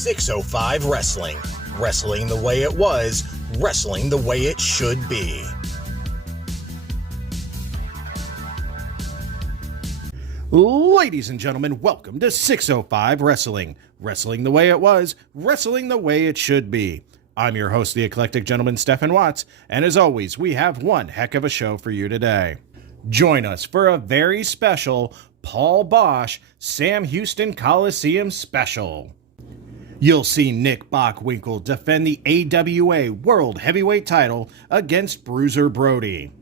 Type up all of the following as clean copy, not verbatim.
605 Wrestling. Wrestling the way it was, wrestling the way it should be. Ladies and gentlemen, welcome to 605 Wrestling. Wrestling the way it was, wrestling the way it should be. I'm your host, the eclectic gentleman, Stephen Watts, and as always, we have one heck of a show for you today. Join us for a very special Paul Bosch Sam Houston Coliseum special. You'll see Nick Bockwinkel defend the AWA World Heavyweight title against Bruiser Brody.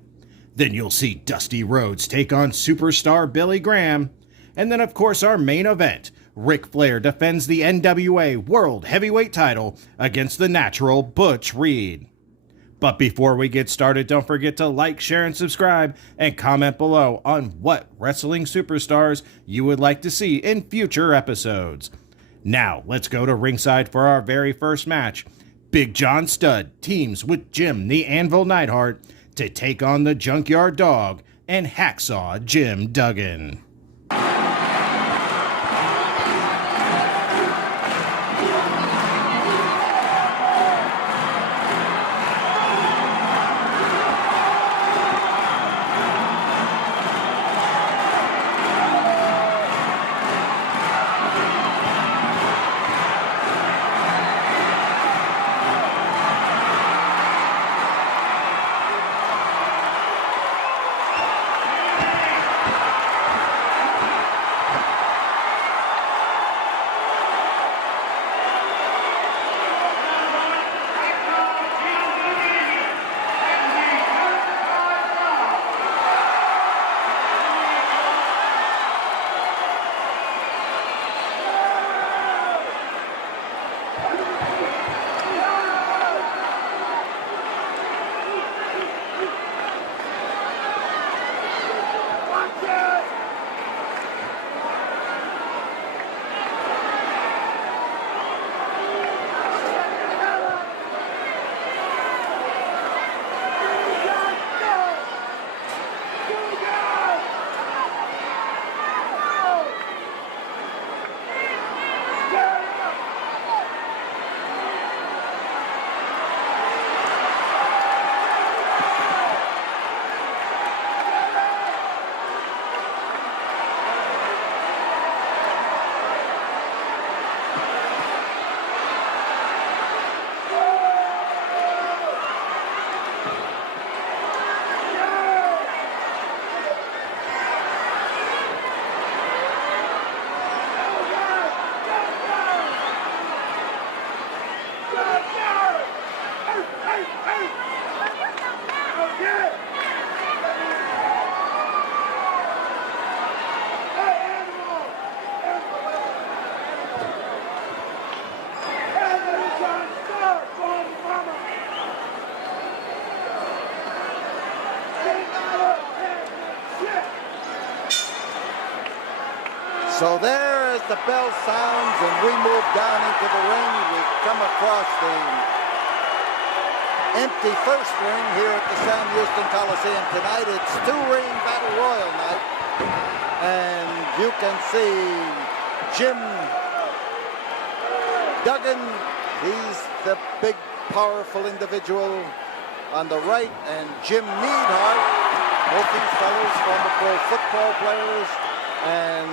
Then you'll see Dusty Rhodes take on superstar Billy Graham. And then, of course, our main event, Ric Flair defends the NWA World Heavyweight title against the Natural Butch Reed. But before we get started, don't forget to like, share, and subscribe, and comment below on what wrestling superstars you would like to see in future episodes. Now, let's go to ringside for our very first match. Big John Studd teams with Jim the Anvil Neidhart to take on the Junkyard Dog and Hacksaw Jim Duggan. So there, as the bell sounds and we move down into the ring, we come across the empty first ring here at the Sam Houston Coliseum tonight. It's two-ring battle royal night, and you can see Jim Duggan. He's the big, powerful individual on the right, and Jim Neidhart, both these fellows former pro football players, and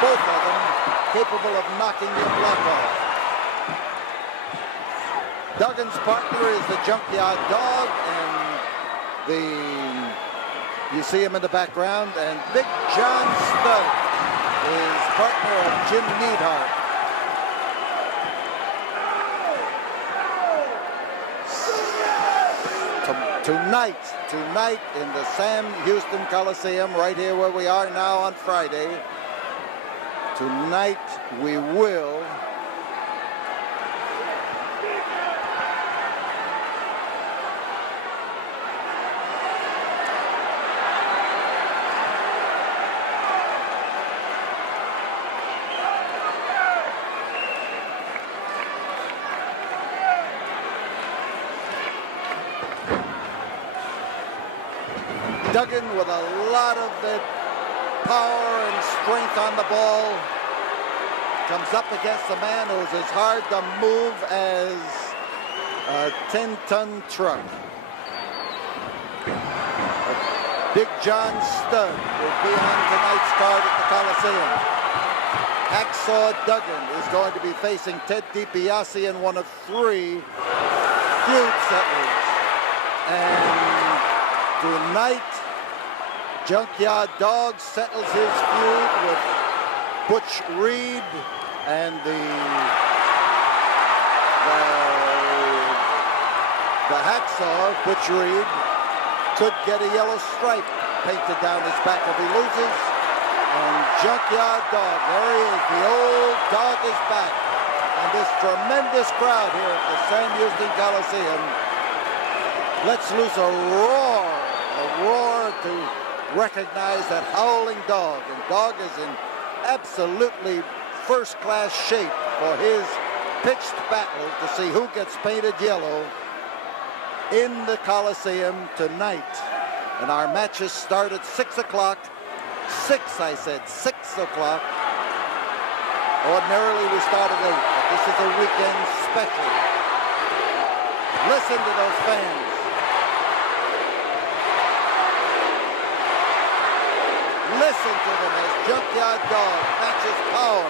both of them capable of knocking your block off. Duggan's partner is the Junkyard Dog, and you see him in the background, and Big John Studd is partner of Jim Neidhart. Tonight in the Sam Houston Coliseum, right here where we are now on Friday, tonight we will Duggan with a lot of the power and strength on the ball. comes up against a man who's as hard to move as a 10-ton truck. Big John Studd will be on tonight's card at the Coliseum. Hacksaw Duggan is going to be facing Ted DiBiase in one of 3 feud settlers. And tonight, Junkyard Dog settles his feud with Butch Reed, and the hacksaw, Butch Reed, could get a yellow stripe painted down his back if he loses. And Junkyard Dog, there he is, the old dog is back. And this tremendous crowd here at the Sam Houston Coliseum lets loose a roar to recognize that howling dog. And Dog is in absolutely first-class shape for his pitched battle to see who gets painted yellow in the Coliseum tonight. And our matches start at 6 o'clock. 6, I said, 6 o'clock. Ordinarily we start at 8, but this is a weekend special. Listen to those fans. Listen to them as Junkyard Dog matches power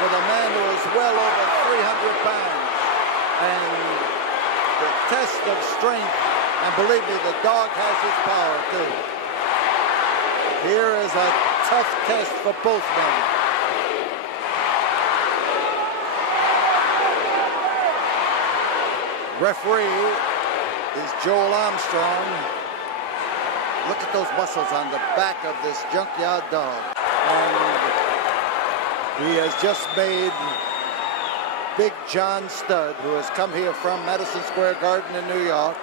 with a man who is well over 300 pounds. And the test of strength, and believe me, the dog has his power too. Here is a tough test for both men. Referee is Joel Armstrong. Look at those muscles on the back of this Junkyard Dog. And he has just made Big John Studd, who has come here from Madison Square Garden in New York.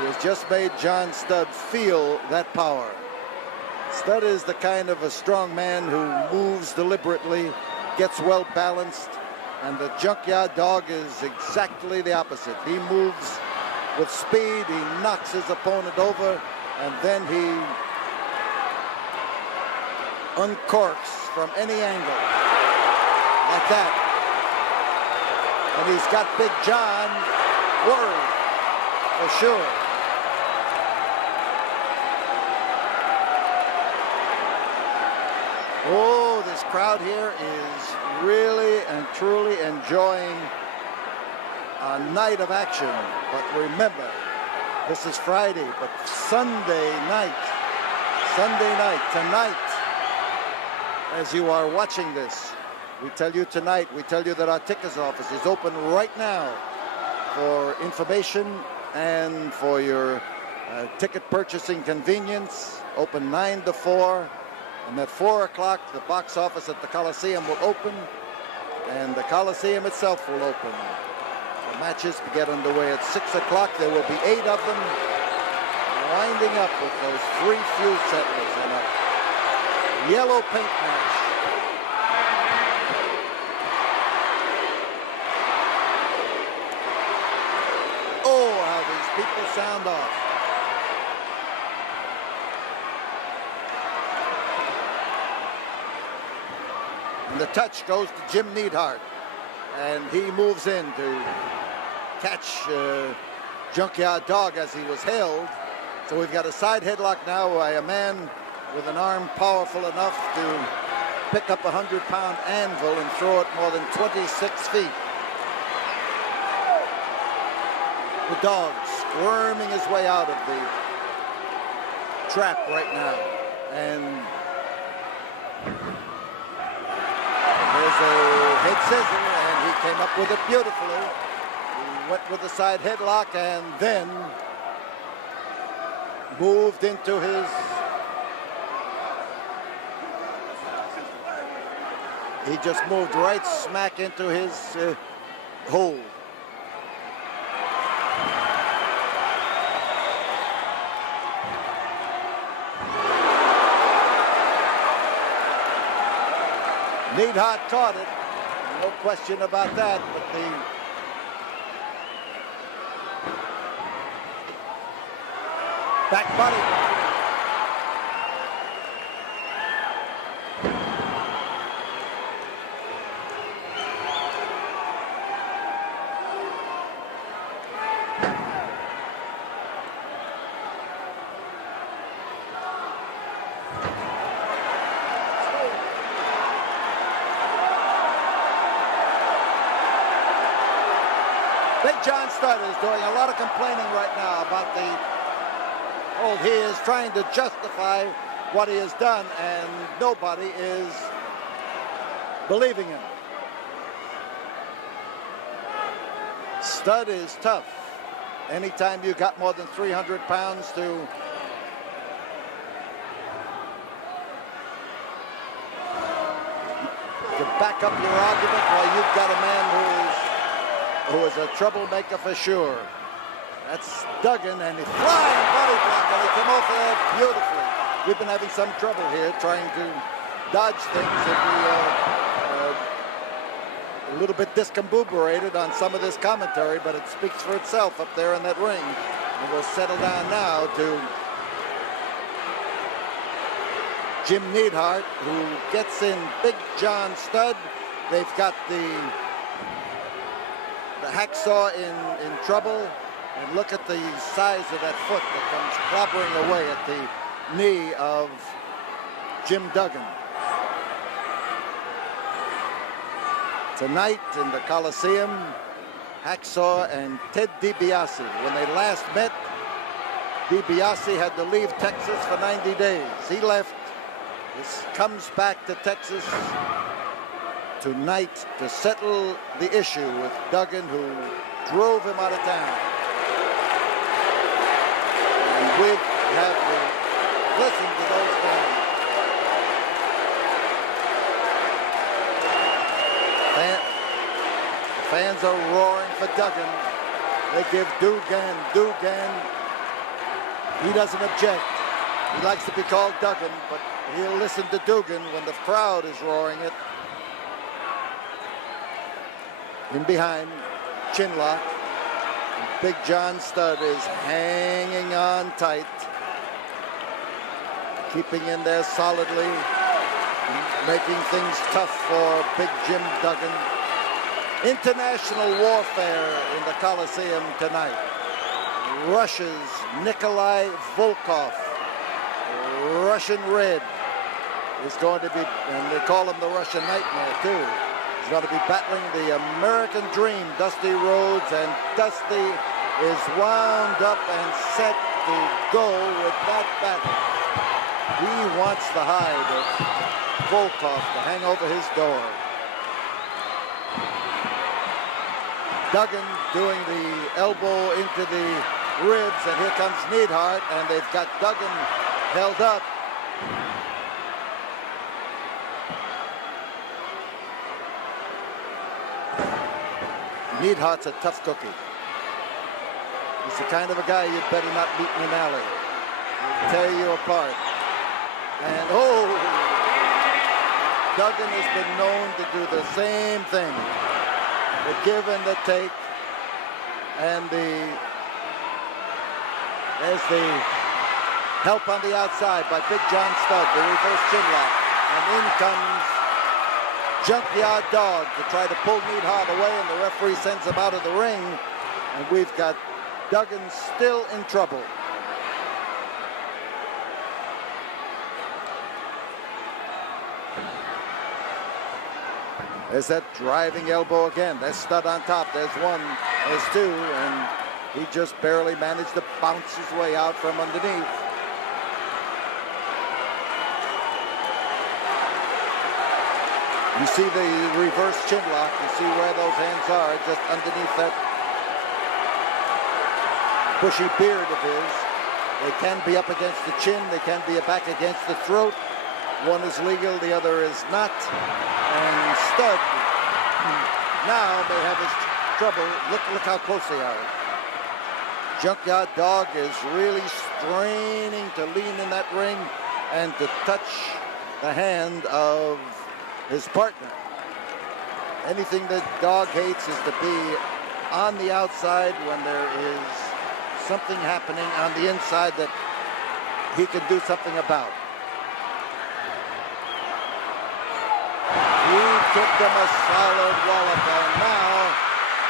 He has just made John Studd feel that power. Studd is the kind of a strong man who moves deliberately, gets well balanced, and the Junkyard Dog is exactly the opposite. He moves with speed, he knocks his opponent over, and then he uncorks from any angle, like that. And he's got Big John worried, for sure. Oh, this crowd here is really and truly enjoying a night of action. But remember, this is Friday, but Sunday night, tonight, as you are watching this, we tell you tonight, we tell you that our tickets office is open right now for information and for your ticket purchasing convenience, open 9 to 4. And at 4 o'clock, the box office at the Coliseum will open, and the Coliseum itself will open. The matches get underway at 6 o'clock. There will be 8 of them, winding up with those 3 feud settlers in a yellow paint match. Oh, how these people sound off. And the touch goes to Jim Neidhart, and he moves in to catch Junkyard Dog as he was held. So we've got a side headlock now by a man with an arm powerful enough to pick up a 100-pound anvil and throw it more than 26 feet. The dog squirming his way out of the trap right now. And there's a head scissor, and he came up with it beautifully. He went with the side headlock and then moved into his... He just moved right smack into his hold. Neidhart caught it, no question about that, but the back body. Big John Studd is doing a lot of complaining right now about the hold. He is trying to justify what he has done, and nobody is believing him. Studd is tough. Anytime you got more than 300 pounds to back up your argument, well, you've got a man who is a troublemaker for sure. That's Duggan, and he's flying body block, and he came off there beautifully. We've been having some trouble here trying to dodge things if we a little bit discombobulated on some of this commentary, but it speaks for itself up there in that ring. And we'll settle down now to Jim Neidhart, who gets in Big John Studd. They've got the hacksaw in trouble. And look at the size of that foot that comes clobbering away at the knee of Jim Duggan. Tonight in the Coliseum, Hacksaw and Ted DiBiase. When they last met, DiBiase had to leave Texas for 90 days. He left. This comes back to Texas tonight to settle the issue with Duggan, who drove him out of town. And we have to listen to those fans. Fans are roaring for Duggan. They give Dugan. He doesn't object. He likes to be called Duggan, but he'll listen to Dugan when the crowd is roaring it. In behind, chinlock. Big John Studd is hanging on tight, keeping in there solidly, making things tough for Big Jim Duggan. International warfare in the Coliseum tonight. Russia's Nikolai Volkov, Russian Red, is going to be, and they call him the Russian Nightmare too. He's going to be battling the American Dream, Dusty Rhodes, and Dusty is wound up and set to go with that battle. He wants the hide of Volkov to hang over his door. Duggan doing the elbow into the ribs, and here comes Neidhart, and they've got Duggan held up. Neidhart's a tough cookie. He's the kind of a guy you'd better not meet in an alley. He'll tear you apart. And Duggan has been known to do the same thing. The give and the take, and there's the help on the outside by Big John Studd, the reverse chinlock, and in comes Junkyard Dog to try to pull Neidhart away, and the referee sends him out of the ring, and we've got Duggan still in trouble. There's that driving elbow again. There's Studd on top. There's one, there's two, and he just barely managed to bounce his way out from underneath. You see the reverse chinlock. You see where those hands are, just underneath that bushy beard of his. They can be up against the chin. They can be back against the throat. One is legal, the other is not. And Studd now may have his trouble. Look how close they are. Junkyard Dog is really straining to lean in that ring and to touch the hand of his partner. Anything that Dog hates is to be on the outside when there is something happening on the inside that he can do something about. He kicked him a solid wallop, and now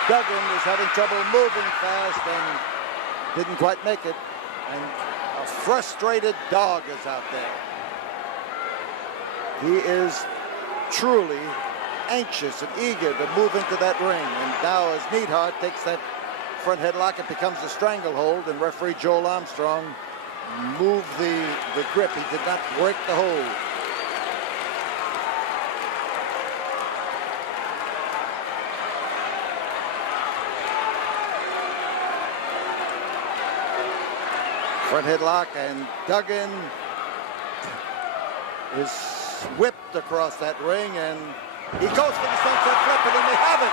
Duggan is having trouble moving fast and didn't quite make it. And a frustrated Dog is out there. He is truly anxious and eager to move into that ring. And now as Neidhart takes that front headlock. It becomes a stranglehold, and referee Joel Armstrong moved the grip. He did not break the hold. Front headlock, and Duggan is whipped across that ring, and he goes for the sunset flip, and then they have it.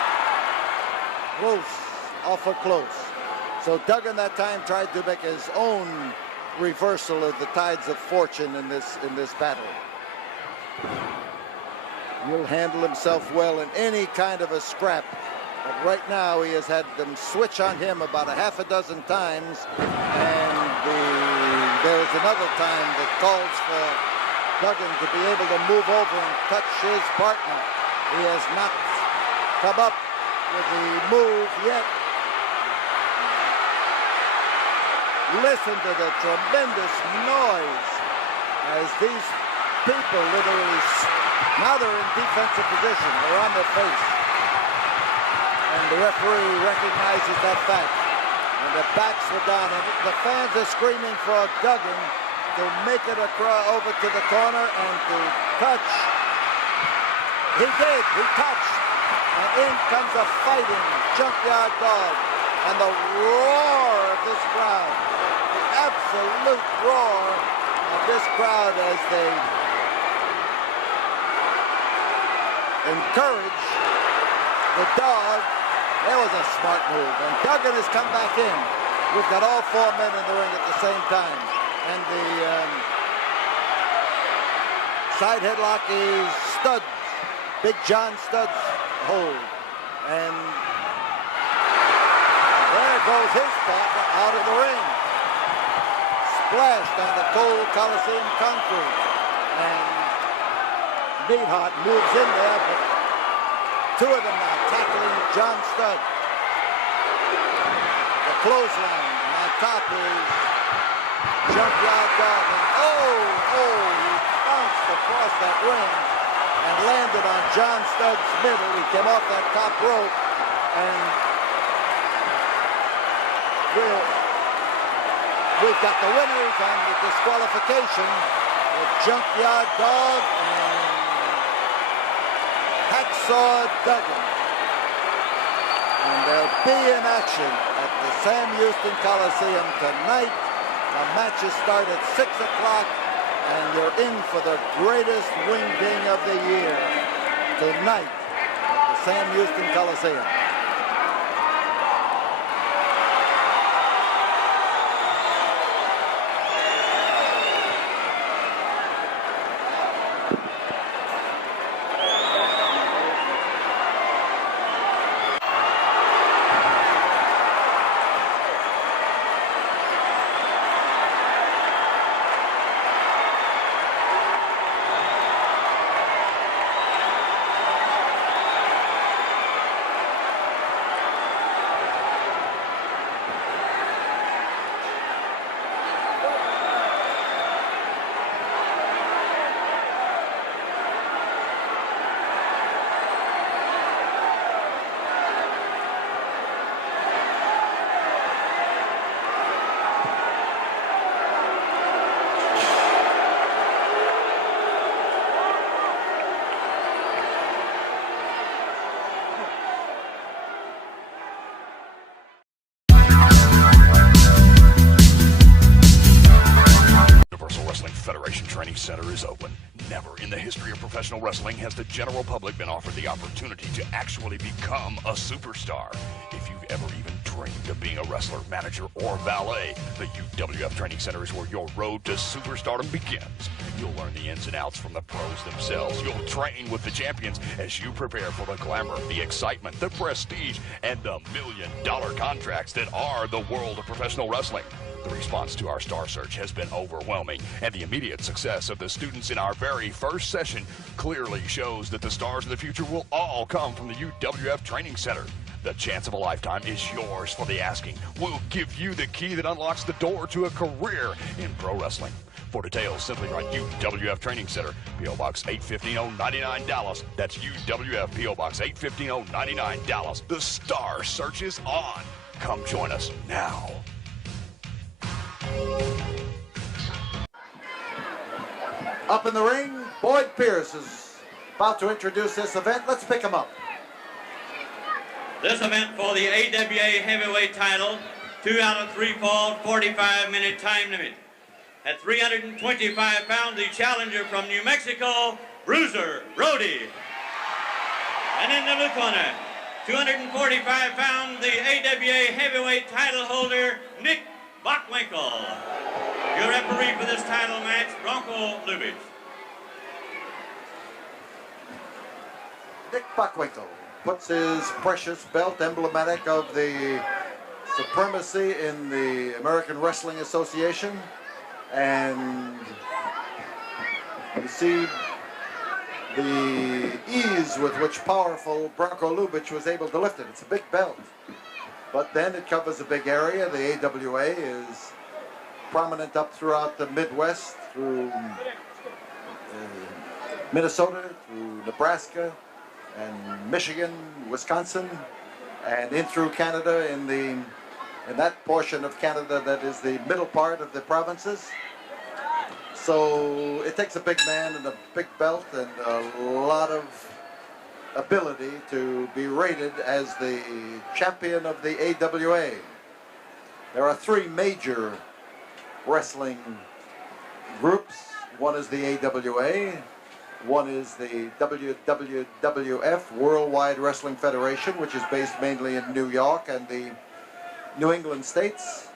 Close, awful close. So Duggan that time tried to make his own reversal of the tides of fortune in this battle. He'll handle himself well in any kind of a scrap. But right now he has had them switch on him about a half a dozen times, and there's another time that calls for Duggan to be able to move over and touch his partner. He has not come up with the move yet. Listen to the tremendous noise as these people literally, now they're in defensive position. They're on their face. And the referee recognizes that fact. And the backs were down. And the fans are screaming for Duggan to make it over to the corner and to touch. He did. He touched. And in comes a fighting Junkyard Dog. And the roar of this crowd, the absolute roar of this crowd as they encourage the Dog. That was a smart move. And Duggan has come back in. We've got all four men in the ring at the same time. And the side headlock is Studs, Big John Studs hold. And there goes his partner out of the ring. Splashed on the cold Coliseum concrete. And Neidhart moves in there, but two of them now tackling John Studd. The clothesline, and on top is Junkyard Dog. And he bounced across that ring and landed on John Studd's middle. He came off that top rope, and we've got the winners on the disqualification. The Junkyard Dog and Hacksaw Duggan. And they'll be in action at the Sam Houston Coliseum tonight. The matches start at 6 o'clock, and you're in for the greatest ring ding of the year tonight at the Sam Houston Coliseum. Center is open. Never in the history of professional wrestling has the general public been offered the opportunity to actually become a superstar. If you've ever even dreamed of being a wrestler, manager, or valet, the UWF Training Center is where your road to superstardom begins. You'll learn the ins and outs from the pros themselves. You'll train with the champions as you prepare for the glamour, the excitement, the prestige, and the million-dollar contracts that are the world of professional wrestling. The response to our star search has been overwhelming, and the immediate success of the students in our very first session clearly shows that the stars of the future will all come from the UWF Training Center. The chance of a lifetime is yours for the asking. We'll give you the key that unlocks the door to a career in pro wrestling. For details, simply write UWF Training Center, P.O. Box 815-099 Dallas. That's UWF, P.O. Box 815-099 Dallas. The star search is on. Come join us now. Up in the ring, Boyd Pierce is about to introduce this event. Let's pick him up. This event for the AWA heavyweight title, 2 out of 3 falls, 45-minute time limit. At 325 pounds, the challenger from New Mexico, Bruiser Brody. And in the blue corner, 245 pounds, the AWA heavyweight title holder, Nick Bockwinkel. Your referee for this title match, Bronco Lubitsch. Nick Bockwinkel puts his precious belt, emblematic of the supremacy in the American Wrestling Association. And you see the ease with which powerful Bronco Lubitsch was able to lift it. It's a big belt, but then it covers a big area. The AWA is prominent up throughout the Midwest, through Minnesota, through Nebraska, and Michigan, Wisconsin, and in through Canada in that portion of Canada that is the middle part of the provinces. So it takes a big man and a big belt and a lot of ability to be rated as the champion of the AWA. There are 3 major wrestling groups. One is the AWA, one is the WWF, Worldwide Wrestling Federation, which is based mainly in New York and the New England states,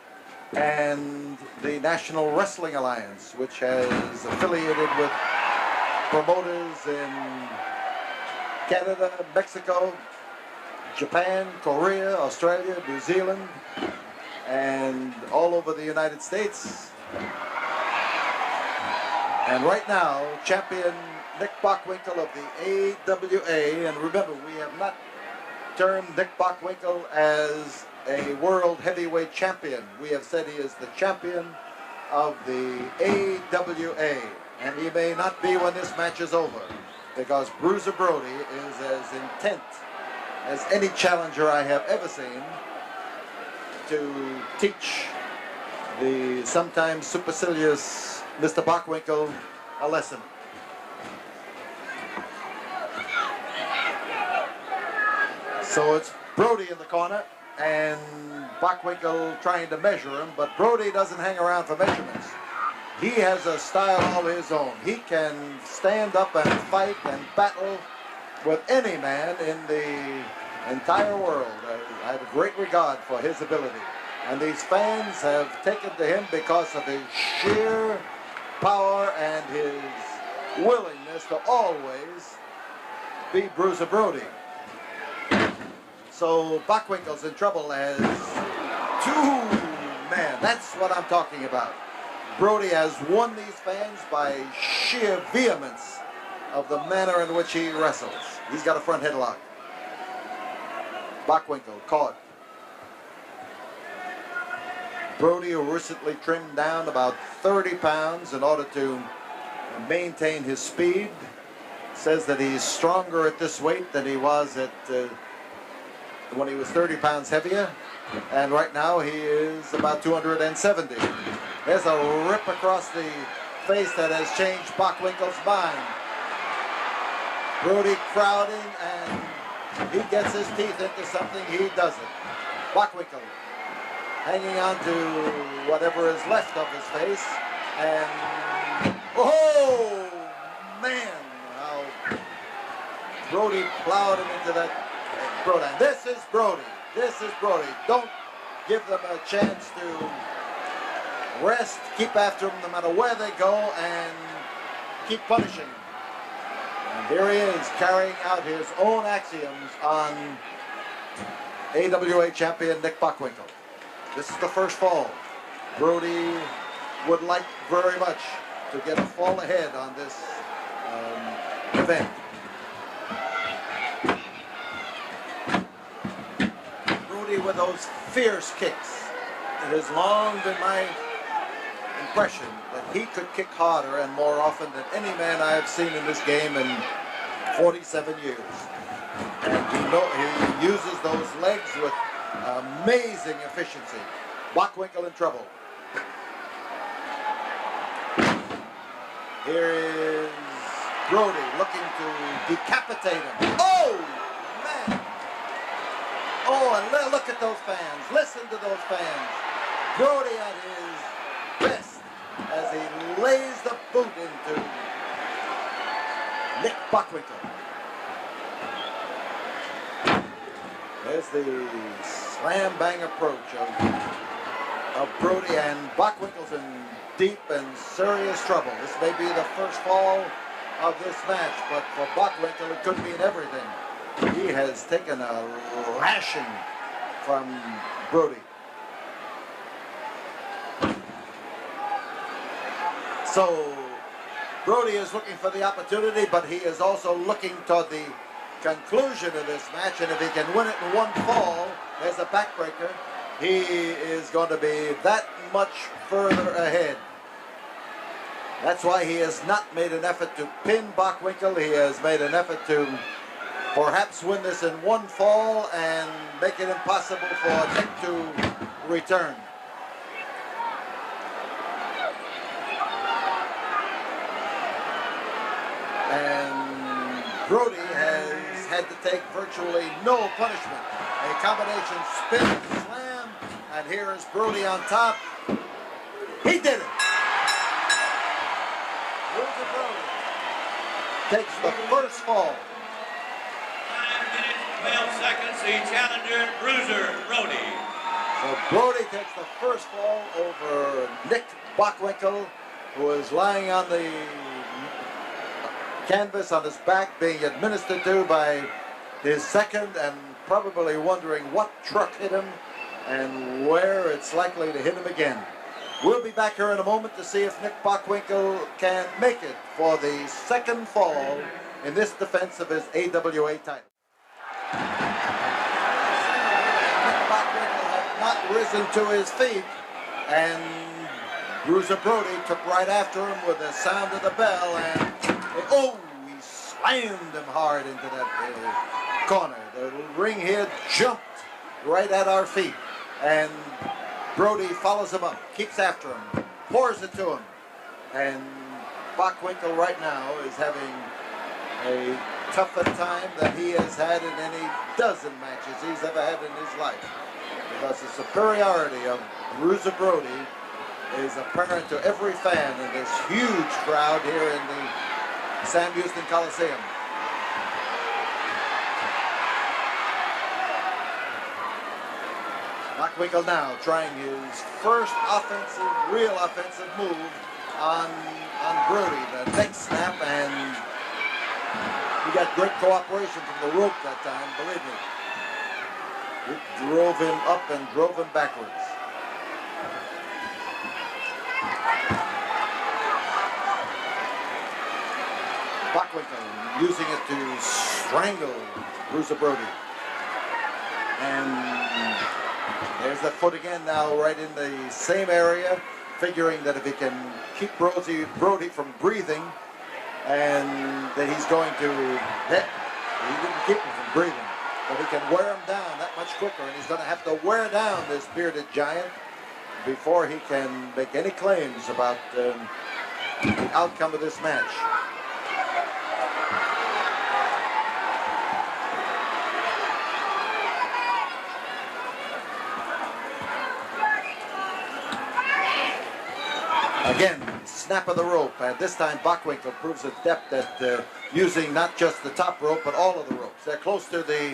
and the National Wrestling Alliance, which has affiliated with promoters in Canada, Mexico, Japan, Korea, Australia, New Zealand, and all over the United States. And right now, champion Nick Bockwinkel of the AWA, and remember, we have not termed Nick Bockwinkel as a world heavyweight champion. We have said he is the champion of the AWA, and he may not be when this match is over, because Bruiser Brody is as intent as any challenger I have ever seen to teach the sometimes supercilious Mr. Bockwinkel a lesson. So it's Brody in the corner, and Bockwinkel trying to measure him, but Brody doesn't hang around for measurements. He has a style all his own. He can stand up and fight and battle with any man in the entire world. I have a great regard for his ability. And these fans have taken to him because of his sheer power and his willingness to always be Bruiser Brody. So Bockwinkel's in trouble as 2 men. That's what I'm talking about. Brody has won these fans by sheer vehemence of the manner in which he wrestles. He's got a front headlock. Bockwinkel caught. Brody, who recently trimmed down about 30 pounds in order to maintain his speed, says that he's stronger at this weight than he was at when he was 30 pounds heavier, and right now he is about 270. There's a rip across the face that has changed Bockwinkel's mind. Brody crowding, and he gets his teeth into something he doesn't. Bockwinkel hanging on to whatever is left of his face, and oh man, how Brody plowed him into that. Brody. This is Brody. This is Brody. Don't give them a chance to rest. Keep after them no matter where they go, and keep punishing. And here he is carrying out his own axioms on AWA champion Nick Bockwinkel. This is the first fall. Brody would like very much to get a fall ahead on this event. Brody with those fierce kicks. It has long been my impression that he could kick harder and more often than any man I have seen in this game in 47 years. And he uses those legs with Amazing efficiency. Bockwinkel in trouble. Here is Brody looking to decapitate him. Oh, man. Oh, and look at those fans. Listen to those fans. Brody at his best as he lays the boot into Nick Bockwinkel. There's the slam-bang approach of Brody, and Bockwinkel's in deep and serious trouble. This may be the first fall of this match, but for Bockwinkel, it could mean everything. He has taken a lashing from Brody. So Brody is looking for the opportunity, but he is also looking toward the conclusion of this match, and if he can win it in one fall, there's a backbreaker, he is going to be that much further ahead. That's why he has not made an effort to pin Bockwinkel. He has made an effort to perhaps win this in one fall and make it impossible for Nick to return. And Brody has had to take virtually no punishment. A combination spin, slam, and here is Brody on top. He did it. Bruiser Brody takes the first fall. 5 minutes, 12 seconds, the challenger, Bruiser Brody. So Brody takes the first fall over Nick Bockwinkel, who is lying on the canvas on his back, being administered to by his second, and probably wondering what truck hit him and where it's likely to hit him again. We'll be back here in a moment to see if Nick Bockwinkel can make it for the second fall in this defense of his AWA title. Nick Bockwinkel had not risen to his feet, and Bruiser Brody took right after him with the sound of the bell, and oh, he slammed him hard into that corner. The ring here jumped right at our feet, and Brody follows him up, keeps after him, pours it to him, and Bockwinkel right now is having a tougher time than he has had in any dozen matches he's ever had in his life, because the superiority of Bruiser Brody is apparent to every fan in this huge crowd here in the Sam Houston Coliseum. Bockwinkel now trying his first real offensive move on Brody, the neck snap, and he got great cooperation from the rope that time, believe me. It drove him up and drove him backwards. Bockwinkel using it to strangle Bruiser Brody. And there's the foot again now right in the same area, figuring that if he can keep Brody from breathing, and that he's going to he didn't keep him from breathing, but he can wear him down that much quicker, and he's going to have to wear down this bearded giant before he can make any claims about the outcome of this match. Again, snap of the rope, and this time Bockwinkel proves adept at using not just the top rope, but all of the ropes. They're close to the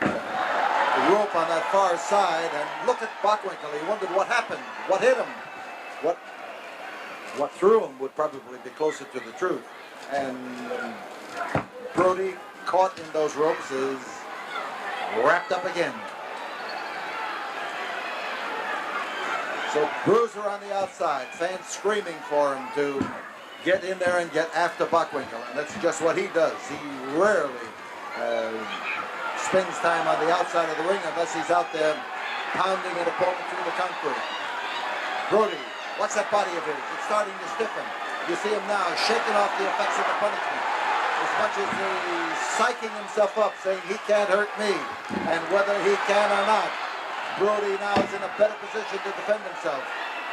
rope on that far side, and look at Bockwinkel. He wondered what happened, what hit him, what threw him would probably be closer to the truth. And Brody, caught in those ropes, is wrapped up again. So Bruiser on the outside, fans screaming for him to get in there and get after Bockwinkel, and that's just what he does. He rarely spends time on the outside of the ring unless he's out there pounding an opponent through the concrete. Brody, what's that body of his? It's starting to stiffen. You see him now shaking off the effects of the punishment. As much as he's psyching himself up, saying he can't hurt me, and whether he can or not, Brody now is in a better position to defend himself.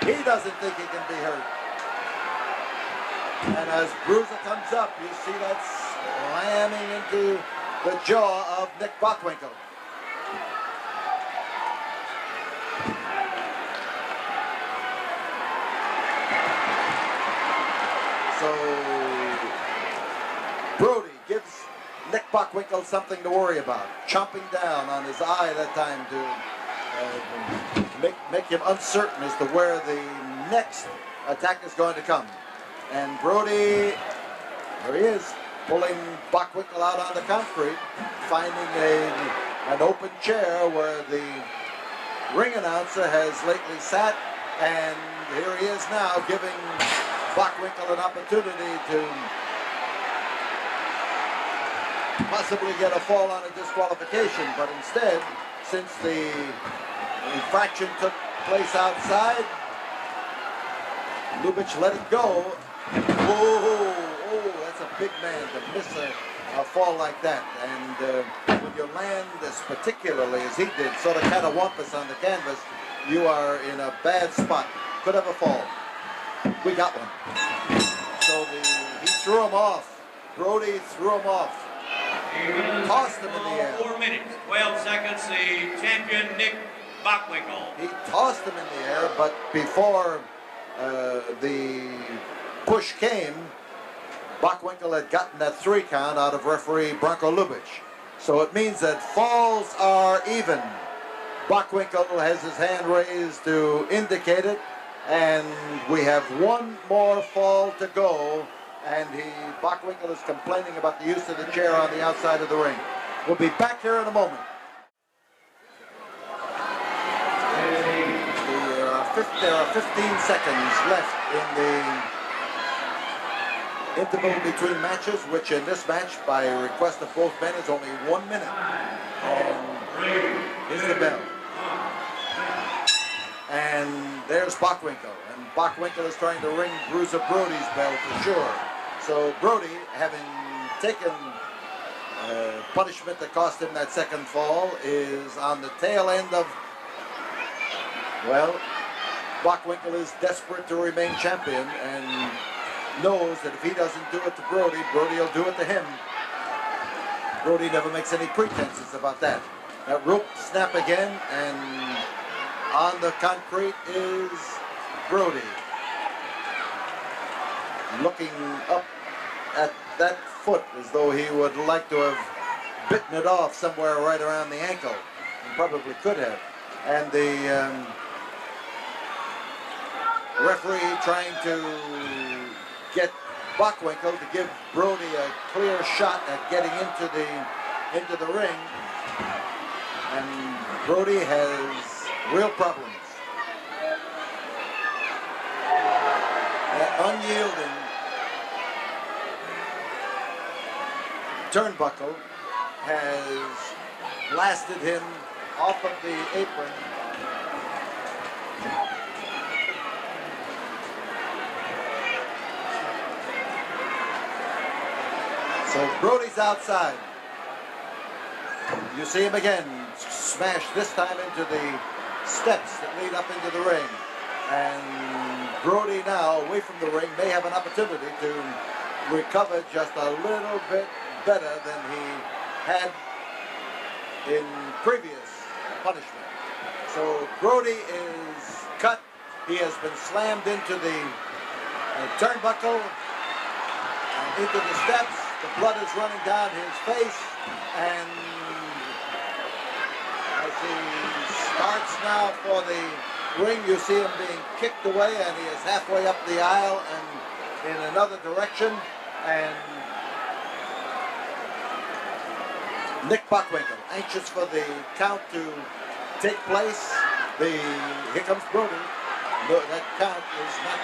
He doesn't think he can be hurt. And as Bruiser comes up, you see that slamming into the jaw of Nick Bockwinkel. So Brody gives Nick Bockwinkel something to worry about, chomping down on his eye that time to make him uncertain as to where the next attack is going to come. And Brody, there he is, pulling Bockwinkel out on the concrete, finding an open chair where the ring announcer has lately sat, and here he is now giving Bockwinkel an opportunity to possibly get a fall on a disqualification, but instead, since the infraction took place outside, Lubitsch let it go. Oh, that's a big man to miss a fall like that. And when you land as particularly as he did, sort of catawampus on the canvas, you are in a bad spot. Could have a fall. We got one. So he threw him off. Brody threw him off. Tossed him in the air. 4 minutes, 12 seconds, the champion Nick Bockwinkel. He tossed him in the air, but before the push came, Bockwinkel had gotten that 3 count out of referee Branko Lubitsch. So it means that falls are even. Bockwinkel has his hand raised to indicate it, and we have one more fall to go, and Bockwinkel is complaining about the use of the chair on the outside of the ring. We'll be back here in a moment. There are 15 seconds left in the interval between matches, which in this match, by request of both men, is only 1 minute. And here's the bell. And there's Bockwinkel. And Bockwinkel is trying to ring Bruiser Brody's bell for sure. So Brody, having taken punishment that cost him that second fall, is on the tail end of, well, Bockwinkel is desperate to remain champion and knows that if he doesn't do it to Brody, Brody will do it to him. Brody never makes any pretenses about that. That rope snap again, and on the concrete is Brody. Looking up at that foot as though he would like to have bitten it off somewhere right around the ankle. He probably could have. And the referee trying to get Bockwinkel to give Brody a clear shot at getting into the ring, and Brody has real problems. That unyielding turnbuckle has blasted him off of the apron. So Brody's outside. You see him again, smashed this time into the steps that lead up into the ring. And Brody now, away from the ring, may have an opportunity to recover just a little bit better than he had in previous punishment. So Brody is cut. He has been slammed into the turnbuckle and into the steps. The blood is running down his face, and as he starts now for the ring, you see him being kicked away, and he is halfway up the aisle and in another direction. And Nick Bockwinkel, anxious for the count to take place. Here comes Brody. No, that count is not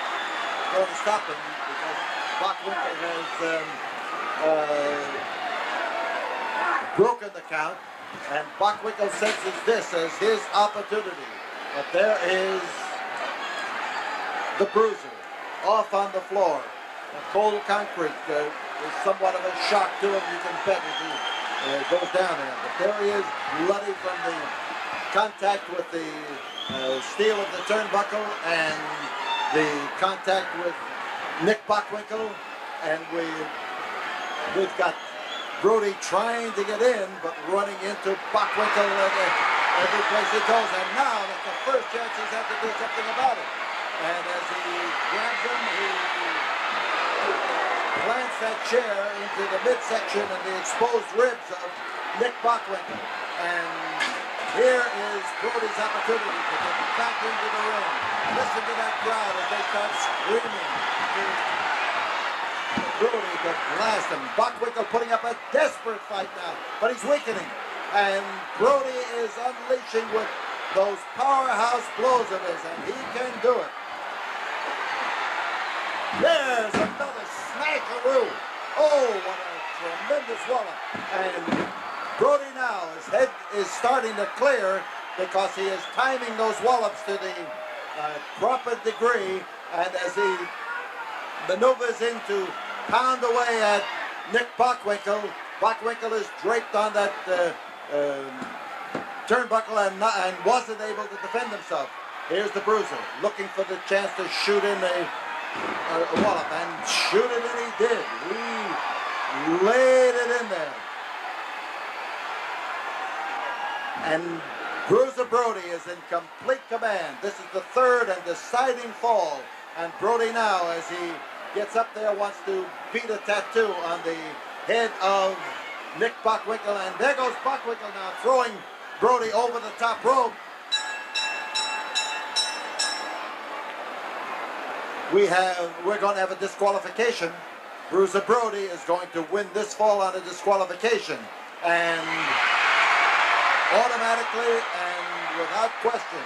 going to stop him because Bockwinkel has broken the count, and Bockwinkel senses this as his opportunity. But there is the Bruiser off on the floor. The cold concrete is somewhat of a shock to him, you can bet, as he goes down there. But there he is, bloody from the contact with the steel of the turnbuckle and the contact with Nick Bockwinkel, and we've got Brody trying to get in, but running into Bockwinkel every place he goes. And now that's the first chance he's had to do something about it. And as he grabs him, he plants that chair into the midsection and the exposed ribs of Nick Bockwinkel. And here is Brody's opportunity to get back into the ring. Listen to that crowd as they start screaming to Brody to blast him. Bockwinkel putting up a desperate fight now, but he's weakening. And Brody is unleashing with those powerhouse blows of his, and he can do it. There's another snackaroo. Oh, what a tremendous wallop. And Brody now, his head is starting to clear because he is timing those wallops to the proper degree. And as he maneuvers in to pound away at Nick Bockwinkel, Bockwinkel is draped on that turnbuckle and wasn't able to defend himself. Here's the Bruiser looking for the chance to shoot in a wallop, and shoot it, and he did. He laid it in there. And Bruiser Brody is in complete command. This is the third and deciding fall. And Brody now, as he gets up there, wants to beat a tattoo on the head of Nick Bockwinkel. And there goes Bockwinkel now, throwing Brody over the top rope. We're going to have a disqualification. Bruiser Brody is going to win this fall on a disqualification. And automatically and without question,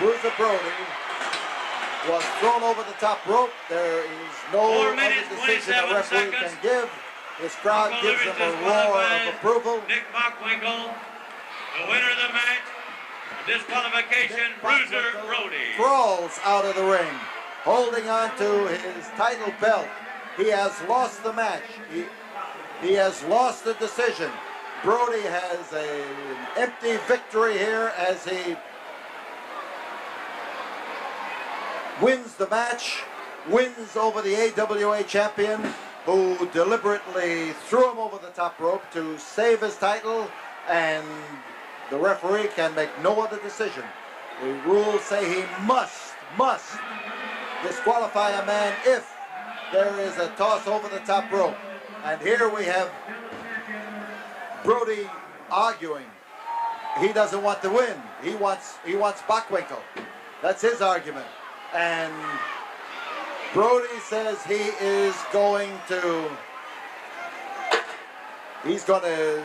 Bruiser Brody was thrown over the top rope. There is no other decision a referee can give. His crowd gives him a roar of approval. Nick Bockwinkel, the winner of the match, disqualification, Bruiser Brody. Crawls out of the ring, holding on to his title belt. He has lost the match. He has lost the decision. Brody has an empty victory here as he wins the match, wins over the AWA champion, who deliberately threw him over the top rope to save his title, and the referee can make no other decision. The rules say he must disqualify a man if there is a toss over the top rope. And here we have Brody arguing. He doesn't want to win. He wants Bockwinkel. That's his argument. And Brody says he's going to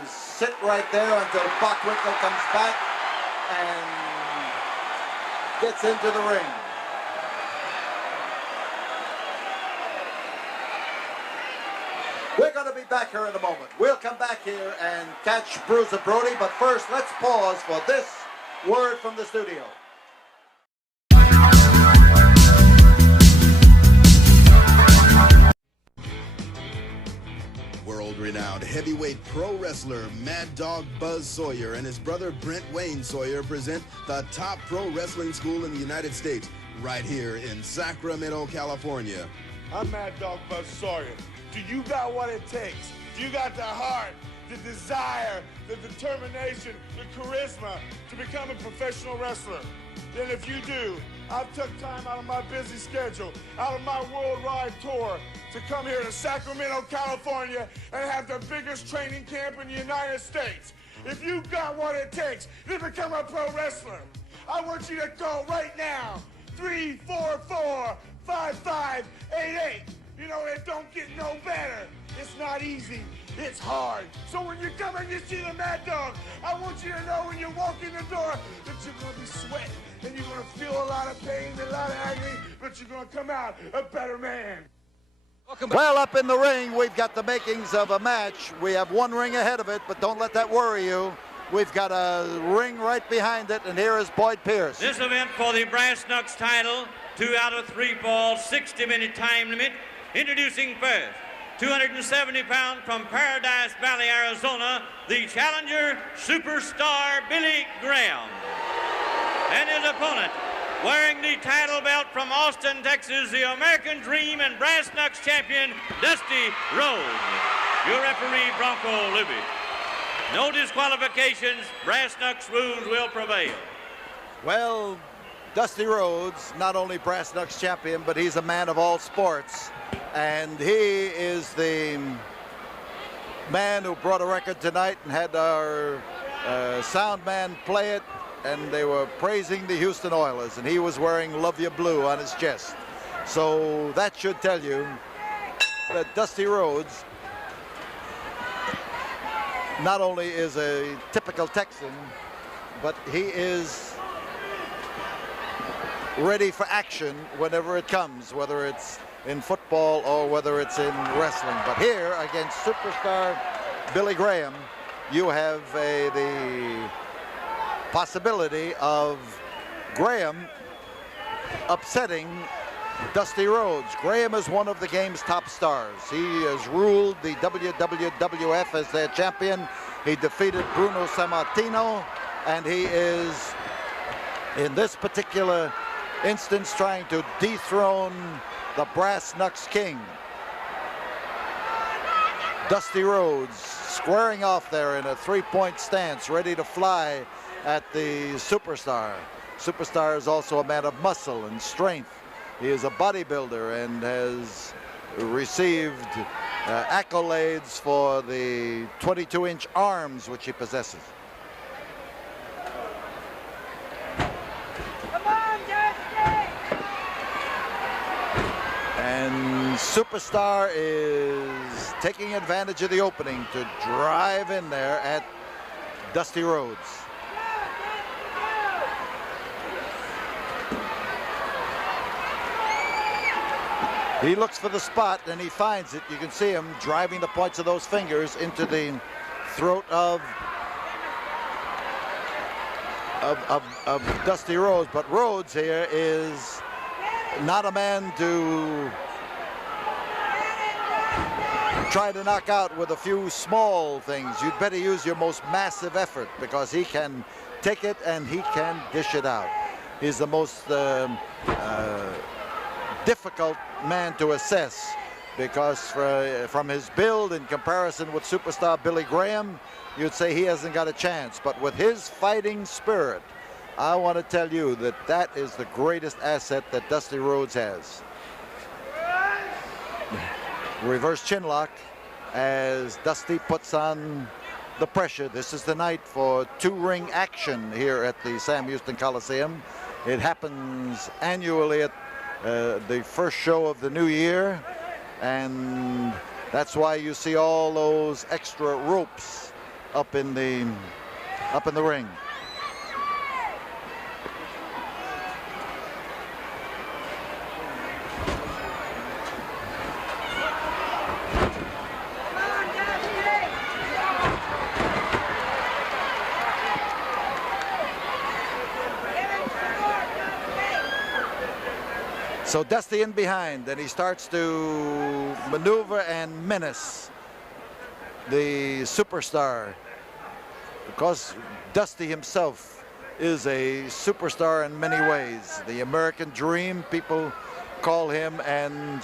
sit right there until Bockwinkel comes back and gets into the ring. We're going to be back here in a moment. We'll come back here and catch Bruiser Brody, but first let's pause for this word from the studio. World-renowned heavyweight pro wrestler Mad Dog Buzz Sawyer and his brother Brent Wayne Sawyer present the top pro wrestling school in the United States, right here in Sacramento, California. I'm Mad Dog Buzz Sawyer. Do you got what it takes? Do you got the heart, the desire, the determination, the charisma to become a professional wrestler? Then if you do, I've took time out of my busy schedule, out of my worldwide tour, to come here to Sacramento, California, and have the biggest training camp in the United States. If you got what it takes to become a pro wrestler, I want you to go right now. 344-5588. You know, it don't get no better. It's not easy. It's hard. So when you come and you see the Mad Dog, I want you to know when you walk in the door that you're going to be sweating and you're going to feel a lot of pain and a lot of agony, but you're going to come out a better man. Well, up in the ring, we've got the makings of a match. We have one ring ahead of it, but don't let that worry you. We've got a ring right behind it, and here is Boyd Pierce. This event for the Brass Knucks title, 2 out of 3 falls, 60-minute time limit. Introducing first, 270 pounds from Paradise Valley, Arizona, the challenger, Superstar Billy Graham. And his opponent, wearing the title belt from Austin, Texas, the American Dream and Brass Knucks champion, Dusty Rhodes. Your referee, Bronco Libby. No disqualifications, Brass Knucks rules will prevail. Well, Dusty Rhodes, not only Brass Knucks champion, but he's a man of all sports. And he is the man who brought a record tonight and had our sound man play it. And they were praising the Houston Oilers, and he was wearing Love You Blue on his chest. So that should tell you that Dusty Rhodes not only is a typical Texan, but he is ready for action whenever it comes, whether it's in football or whether it's in wrestling. But here, against superstar Billy Graham, you have the possibility of Graham upsetting Dusty Rhodes. Graham is one of the game's top stars. He has ruled the WWF as their champion. He defeated Bruno Sammartino, and he is, in this particular instance, trying to dethrone the Brass Knucks King. Dusty Rhodes squaring off there in a three-point stance, ready to fly at the Superstar. Superstar is also a man of muscle and strength. He is a bodybuilder and has received accolades for the 22-inch arms which he possesses. And Superstar is taking advantage of the opening to drive in there at Dusty Rhodes. He looks for the spot and he finds it. You can see him driving the points of those fingers into the throat of Dusty Rhodes. But Rhodes here is not a man to try to knock out with a few small things. You'd better use your most massive effort, because he can take it and he can dish it out. He's the most difficult man to assess, because from his build in comparison with superstar Billy Graham, you'd say he hasn't got a chance. But with his fighting spirit, I want to tell you that that is the greatest asset that Dusty Rhodes has. Reverse chinlock as Dusty puts on the pressure. This is the night for two-ring action here at the Sam Houston Coliseum. It happens annually at the first show of the new year, and that's why you see all those extra ropes up in the ring. So Dusty in behind, and he starts to maneuver and menace the superstar, because Dusty himself is a superstar in many ways. The American Dream, people call him, and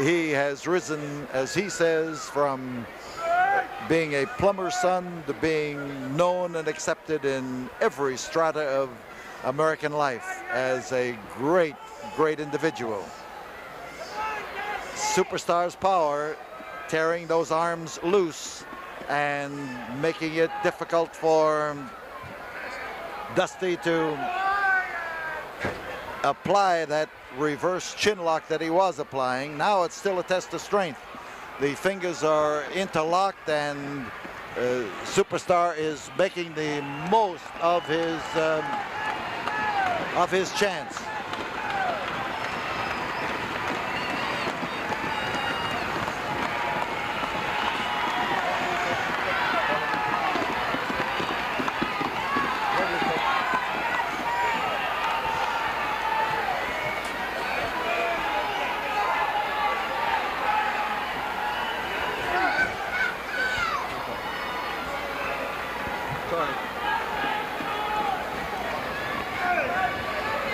he has risen, as he says, from being a plumber's son to being known and accepted in every strata of American life as a great individual. Superstar's power, tearing those arms loose and making it difficult for Dusty to apply that reverse chinlock that he was applying. Now it's still a test of strength. The fingers are interlocked, and Superstar is making the most of his chance.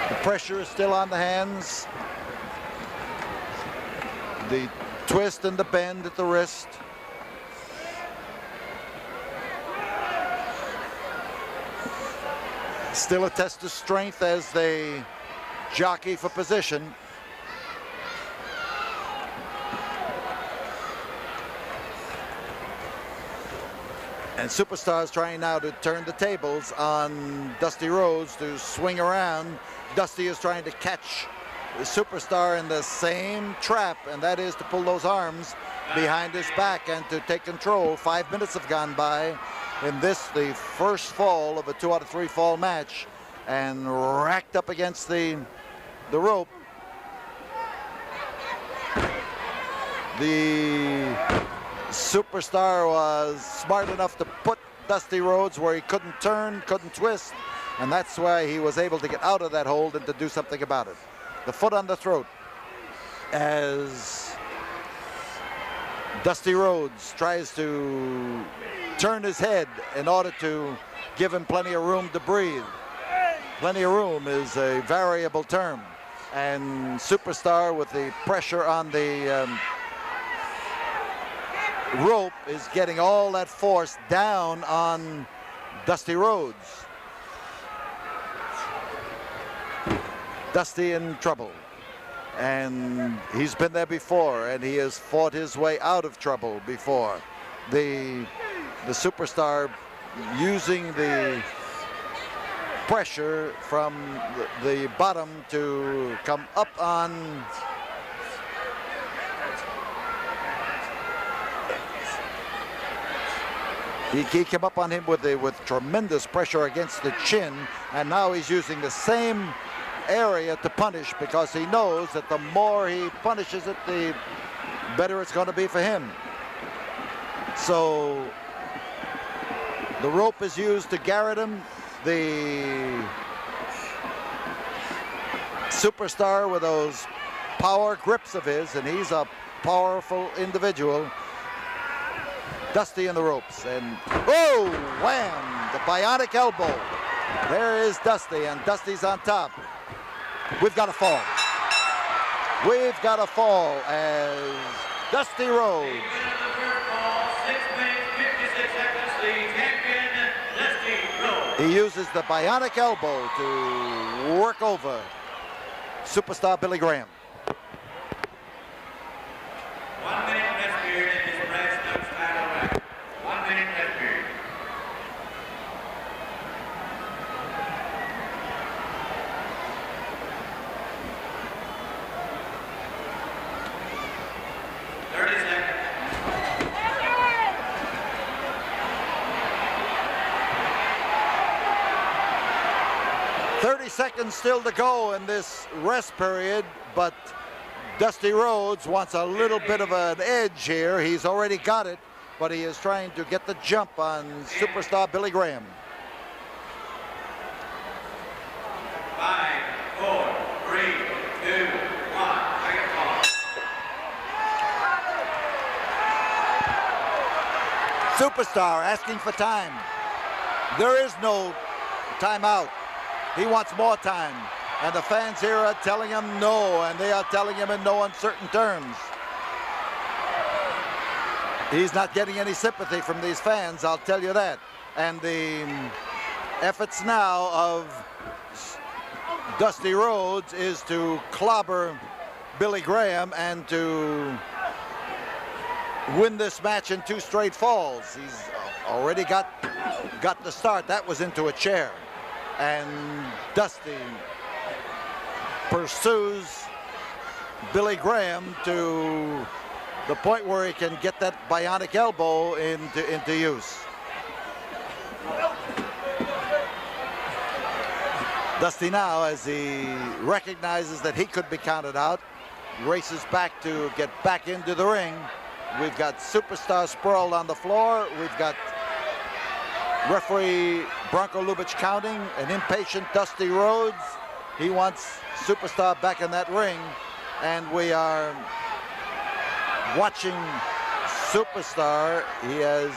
The pressure is still on the hands. The twist and the bend at the wrist. Still a test of strength as they jockey for position. And Superstar's trying now to turn the tables on Dusty Rhodes to swing around. Dusty is trying to catch the Superstar in the same trap, and that is to pull those arms behind his back and to take control. 5 minutes have gone by in this, the first fall of a 2 out of 3 fall match, and racked up against the rope. The Superstar was smart enough to put Dusty Rhodes where he couldn't turn, couldn't twist, and that's why he was able to get out of that hold and to do something about it. The foot on the throat as Dusty Rhodes tries to turn his head in order to give him plenty of room to breathe. Plenty of room is a variable term, and Superstar, with the pressure on the rope, is getting all that force down on Dusty Rhodes. Dusty in trouble, and he's been there before, and he has fought his way out of trouble before. The Superstar using the pressure from the bottom to come up on He came up on him with tremendous pressure against the chin, and now he's using the same area to punish, because he knows that the more he punishes it, the better it's going to be for him. So the rope is used to garrot him. The Superstar with those power grips of his, and he's a powerful individual. Dusty in the ropes, and oh, wham! The bionic elbow. There is Dusty, and Dusty's on top. We've got a fall. We've got a fall as Dusty Rhodes. He uses the bionic elbow to work over Superstar Billy Graham. 1 minute rest period in this brass knucks title match. 1 minute rest period. Seconds still to go in this rest period, but Dusty Rhodes wants a little bit of an edge here. He's already got it, but he is trying to get the jump on Superstar Billy Graham. 5, 4, 3, 2, 1. Second call. Superstar asking for time. There is no timeout. He wants more time, and the fans here are telling him no, and they are telling him in no uncertain terms. He's not getting any sympathy from these fans, I'll tell you that. And the efforts now of Dusty Rhodes is to clobber Billy Graham and to win this match in 2 straight falls. He's already got the start. That was into a chair. And Dusty pursues Billy Graham to the point where he can get that bionic elbow into use. Dusty now, as he recognizes that he could be counted out, races back to get back into the ring. We've got Superstar sprawled on the floor. We've got referee Bronco Lubitsch counting. An impatient Dusty Rhodes. He wants Superstar back in that ring. And we are watching Superstar. He has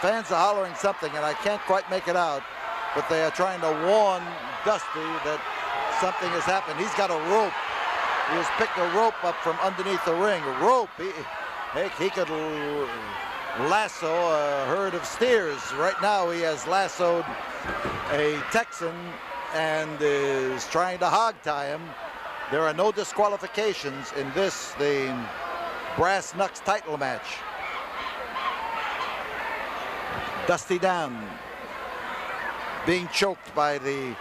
fans are hollering something, and I can't quite make it out, but they are trying to warn Dusty that something has happened. He's got a rope. He has picked a rope up from underneath the ring. A rope. He could lasso a herd of steers. Right now he has lassoed a Texan and is trying to hog tie him. There are no disqualifications in this, the Brass Knucks title match. Dusty down, being choked by the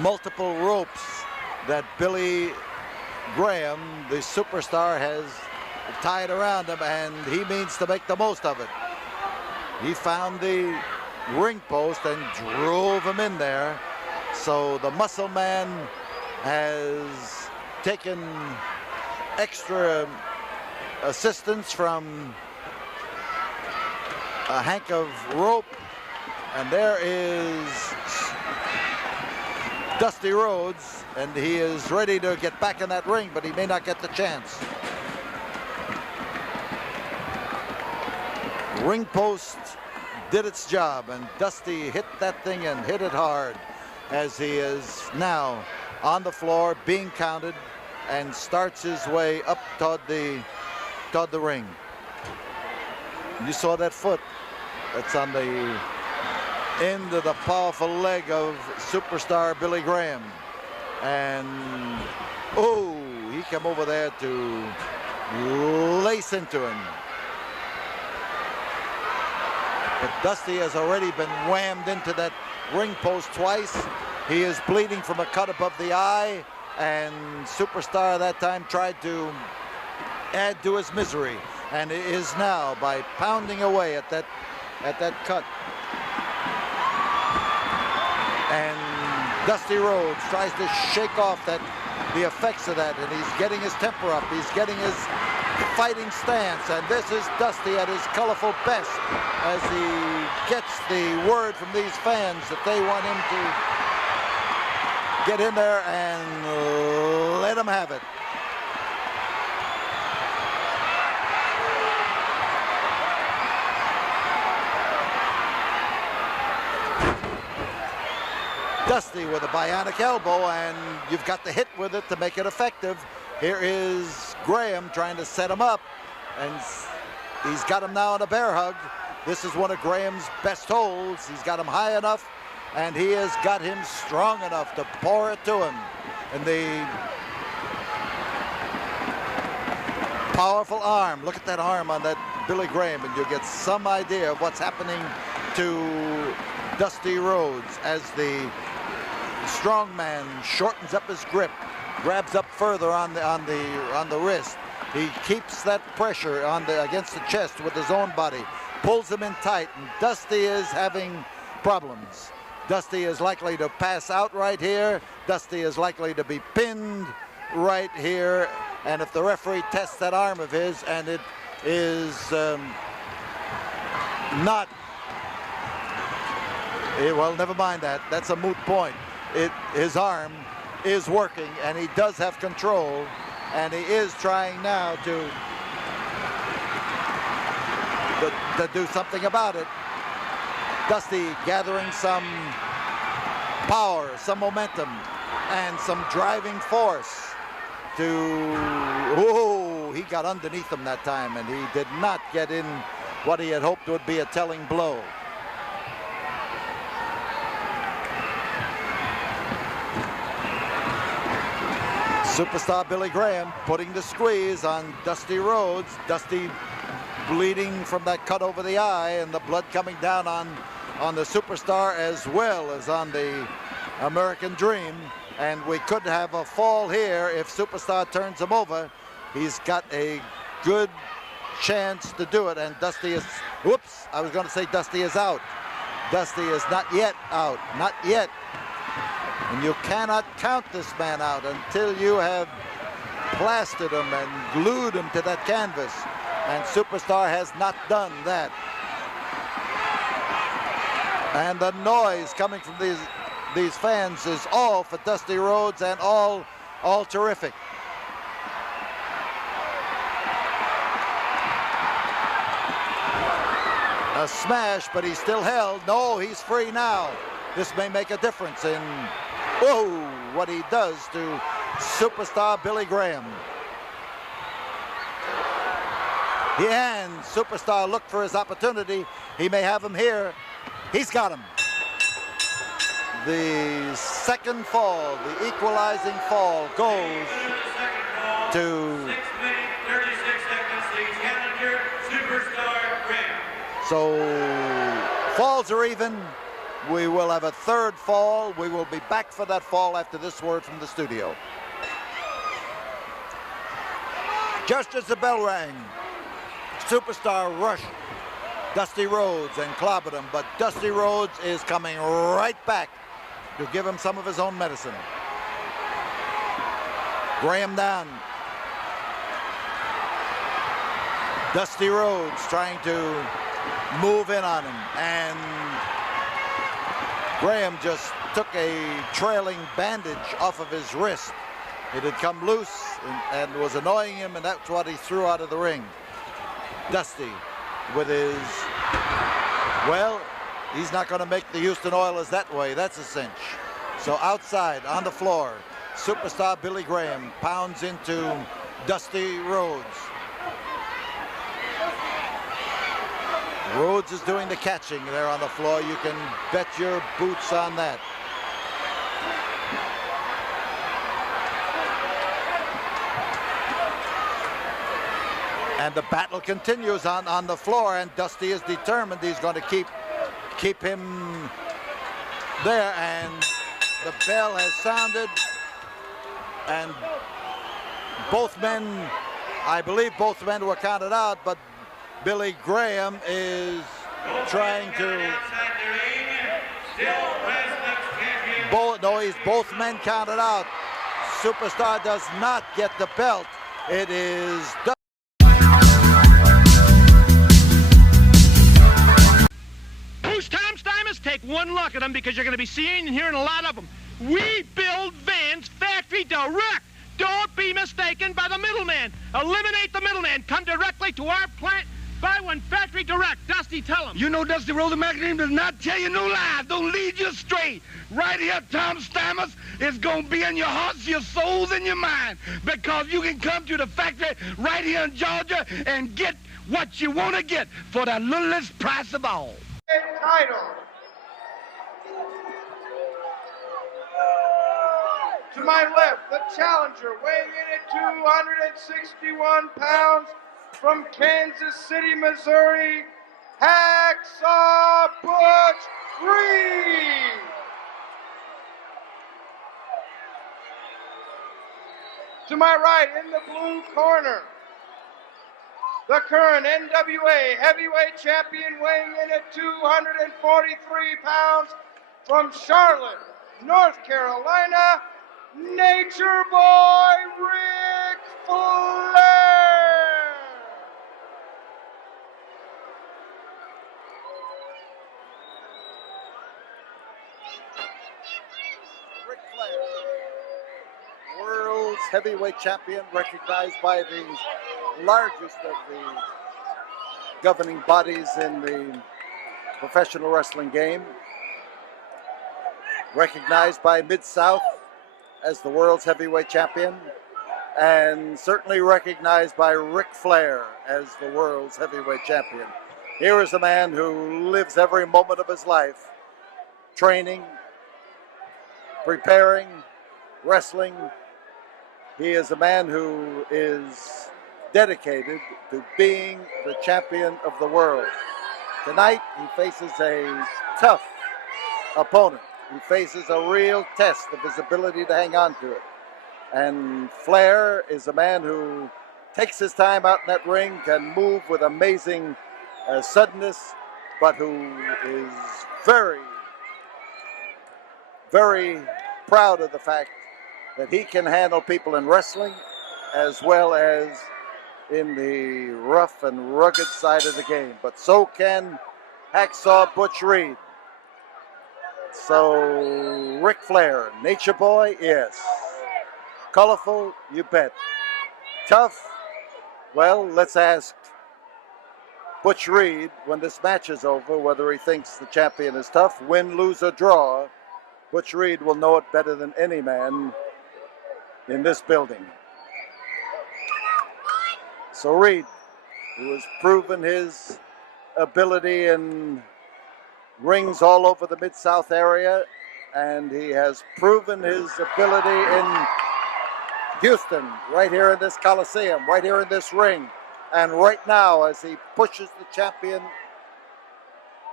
multiple ropes that Billy Graham, the superstar, has tied around him, and he means to make the most of it. He found the ring post and drove him in there. So the muscle man has taken extra assistance from a hank of rope, and there is Dusty Rhodes, and he is ready to get back in that ring, but he may not get the chance. Ring post did its job, and Dusty hit that thing and hit it hard, as he is now on the floor being counted and starts his way up toward the ring. You saw that foot. That's on the end of the powerful leg of superstar Billy Graham. And, oh, he came over there to lace into him. But Dusty has already been whammed into that ring post twice. He is bleeding from a cut above the eye, and superstar that time tried to add to his misery, and it is now by pounding away at that cut. And Dusty Rhodes tries to shake off the effects of that, and he's getting his temper up. He's getting his fighting stance, and this is Dusty at his colorful best as he gets the word from these fans that they want him to get in there and let him have it. Dusty with a bionic elbow, and you've got to hit with it to make it effective. Here is Graham trying to set him up, and he's got him now in a bear hug. This is one of Graham's best holds. He's got him high enough, and he has got him strong enough to pour it to him. And the powerful arm, look at that arm on that Billy Graham, and you'll get some idea of what's happening to Dusty Rhodes as the strong man shortens up his grip, grabs up further on the wrist. He keeps that pressure against the chest with his own body, pulls him in tight, and Dusty is having problems. Dusty is likely to pass out right here. Dusty is likely to be pinned right here, and if the referee tests that arm of his and it is not, well, never mind that. That's a moot point. His arm is working, and he does have control, and he is trying now to do something about it. Dusty gathering some power, some momentum, and some driving force to, oh, he got underneath him that time, and he did not get in what he had hoped would be a telling blow. Superstar Billy Graham putting the squeeze on Dusty Rhodes. Dusty bleeding from that cut over the eye, and the blood coming down on the superstar as well as on the American Dream. And we could have a fall here if superstar turns him over. He's got a good chance to do it, and Dusty is, whoops, I was going to say Dusty is out. Dusty is not yet out, not yet. And you cannot count this man out until you have plastered him and glued him to that canvas. And superstar has not done that. And the noise coming from these fans is all for Dusty Rhodes, and all terrific. A smash, but he's still held. No, he's free now. This may make a difference in, what he does to superstar Billy Graham. And superstar looked for his opportunity. He may have him here. He's got him. The second fall, the equalizing fall, goes to 6 minutes, 36 seconds, the challenger, superstar Graham. So falls are even. We will have a third fall. We will be back for that fall after this word from the studio. Just as the bell rang, superstar rushed Dusty Rhodes and clobbered him, but Dusty Rhodes is coming right back to give him some of his own medicine. Graham down. Dusty Rhodes trying to move in on him, and Graham just took a trailing bandage off of his wrist. It had come loose and was annoying him, and that's what he threw out of the ring. Dusty with his, well, he's not going to make the Houston Oilers that way. That's a cinch. So outside on the floor, superstar Billy Graham pounds into Dusty Rhodes. Rhodes is doing the catching there on the floor. You can bet your boots on that. And the battle continues on the floor, and Dusty is determined he's going to keep him there, and the bell has sounded, and both men, I believe both men were counted out, but Billy Graham is trying to both men counted out. Superstar does not get the belt. It is Who's Tom Stamos? Take one look at them, because you're going to be seeing and hearing a lot of them. We build vans factory direct. Don't be mistaken by the middleman. Eliminate the middleman. Come directly to our plant. Buy one factory direct. Dusty, tell him. You know Dusty Rhodes McIntyre does not tell you no lies. Don't lead you astray. Right here, Tom Stamos is going to be in your hearts, your souls, and your mind. Because you can come to the factory right here in Georgia and get what you want to get for the littlest price of all. Title. To my left, the challenger, weighing in at 261 pounds, from Kansas City, Missouri, Hacksaw Butch Reed. To my right, in the blue corner, the current NWA heavyweight champion, weighing in at 243 pounds, from Charlotte, North Carolina, Nature Boy Ric Flair. Ric Flair, world's heavyweight champion, recognized by the largest of the governing bodies in the professional wrestling game, recognized by Mid-South as the world's heavyweight champion, and certainly recognized by Ric Flair as the world's heavyweight champion. Here is a man who lives every moment of his life training, preparing, wrestling. He is a man who is dedicated to being the champion of the world. Tonight, he faces a tough opponent. He faces a real test of his ability to hang on to it. And Flair is a man who takes his time out in that ring, can move with amazing suddenness, but who is very, very proud of the fact that he can handle people in wrestling as well as in the rough and rugged side of the game. But so can Hacksaw Butch Reed. So Ric Flair, Nature Boy, yes. Colorful, you bet. Tough, well, let's ask Butch Reed, when this match is over, whether he thinks the champion is tough, win, lose, or draw, Butch Reed will know it better than any man in this building. So Reed, who has proven his ability in rings all over the Mid-South area, and he has proven his ability in Houston, right here in this Coliseum, right here in this ring. And right now, as he pushes the champion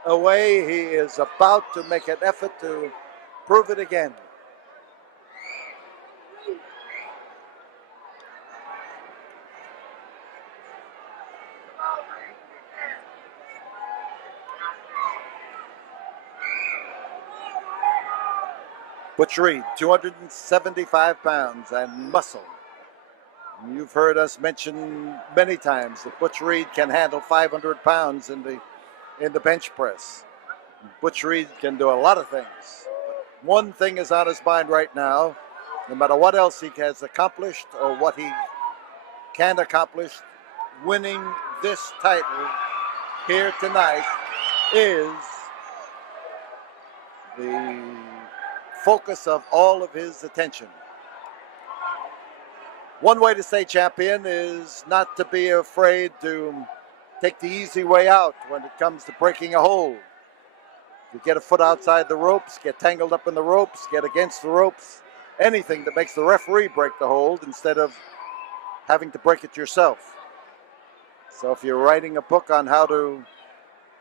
away, he is about to make an effort to prove it again. Butch Reed, 275 pounds and muscle. You've heard us mention many times that Butch Reed can handle 500 pounds in the bench press. Butch Reed can do a lot of things. But one thing is on his mind right now. No matter what else he has accomplished or what he can accomplish, winning this title here tonight is the focus of all of his attention. One way to stay champion is not to be afraid to take the easy way out when it comes to breaking a hold. You get a foot outside the ropes, get tangled up in the ropes, get against the ropes, anything that makes the referee break the hold instead of having to break it yourself. So if you're writing a book on how to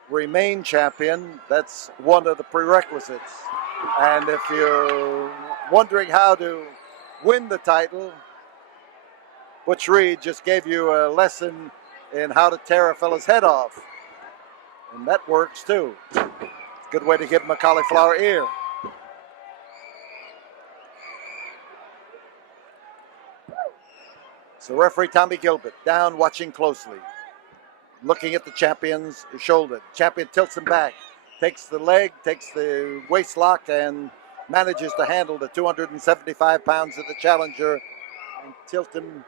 remain champion, that's one of the prerequisites. And if you're wondering how to win the title, Butch Reed just gave you a lesson in how to tear a fella's head off. And that works too. Good way to give him a cauliflower ear. So referee Tommy Gilbert down watching closely. Looking at the champion's shoulder. The champion tilts him back. Takes the leg, takes the waist lock, and manages to handle the 275 pounds of the challenger and tilt him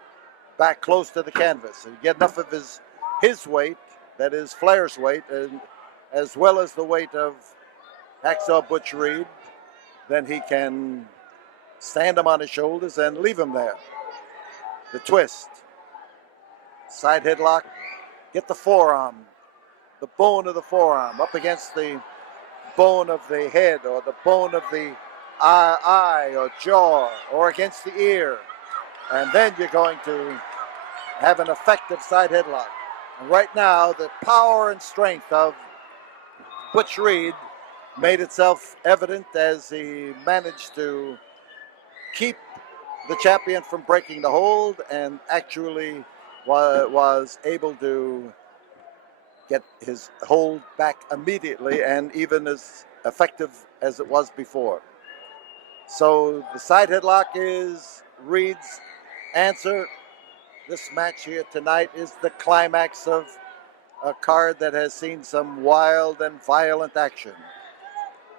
back close to the canvas. So you get enough of his weight, that is Flair's weight, and as well as the weight of Hacksaw Butch Reed, then he can stand him on his shoulders and leave him there. The twist. Side headlock. Get the forearm, the bone of the forearm up against the bone of the head or the bone of the eye or jaw or against the ear. And then you're going to have an effective side headlock. And right now, the power and strength of Butch Reed made itself evident as he managed to keep the champion from breaking the hold and actually was able to get his hold back immediately and even as effective as it was before. So the side headlock is Reed's answer. This match here tonight is the climax of a card that has seen some wild and violent action.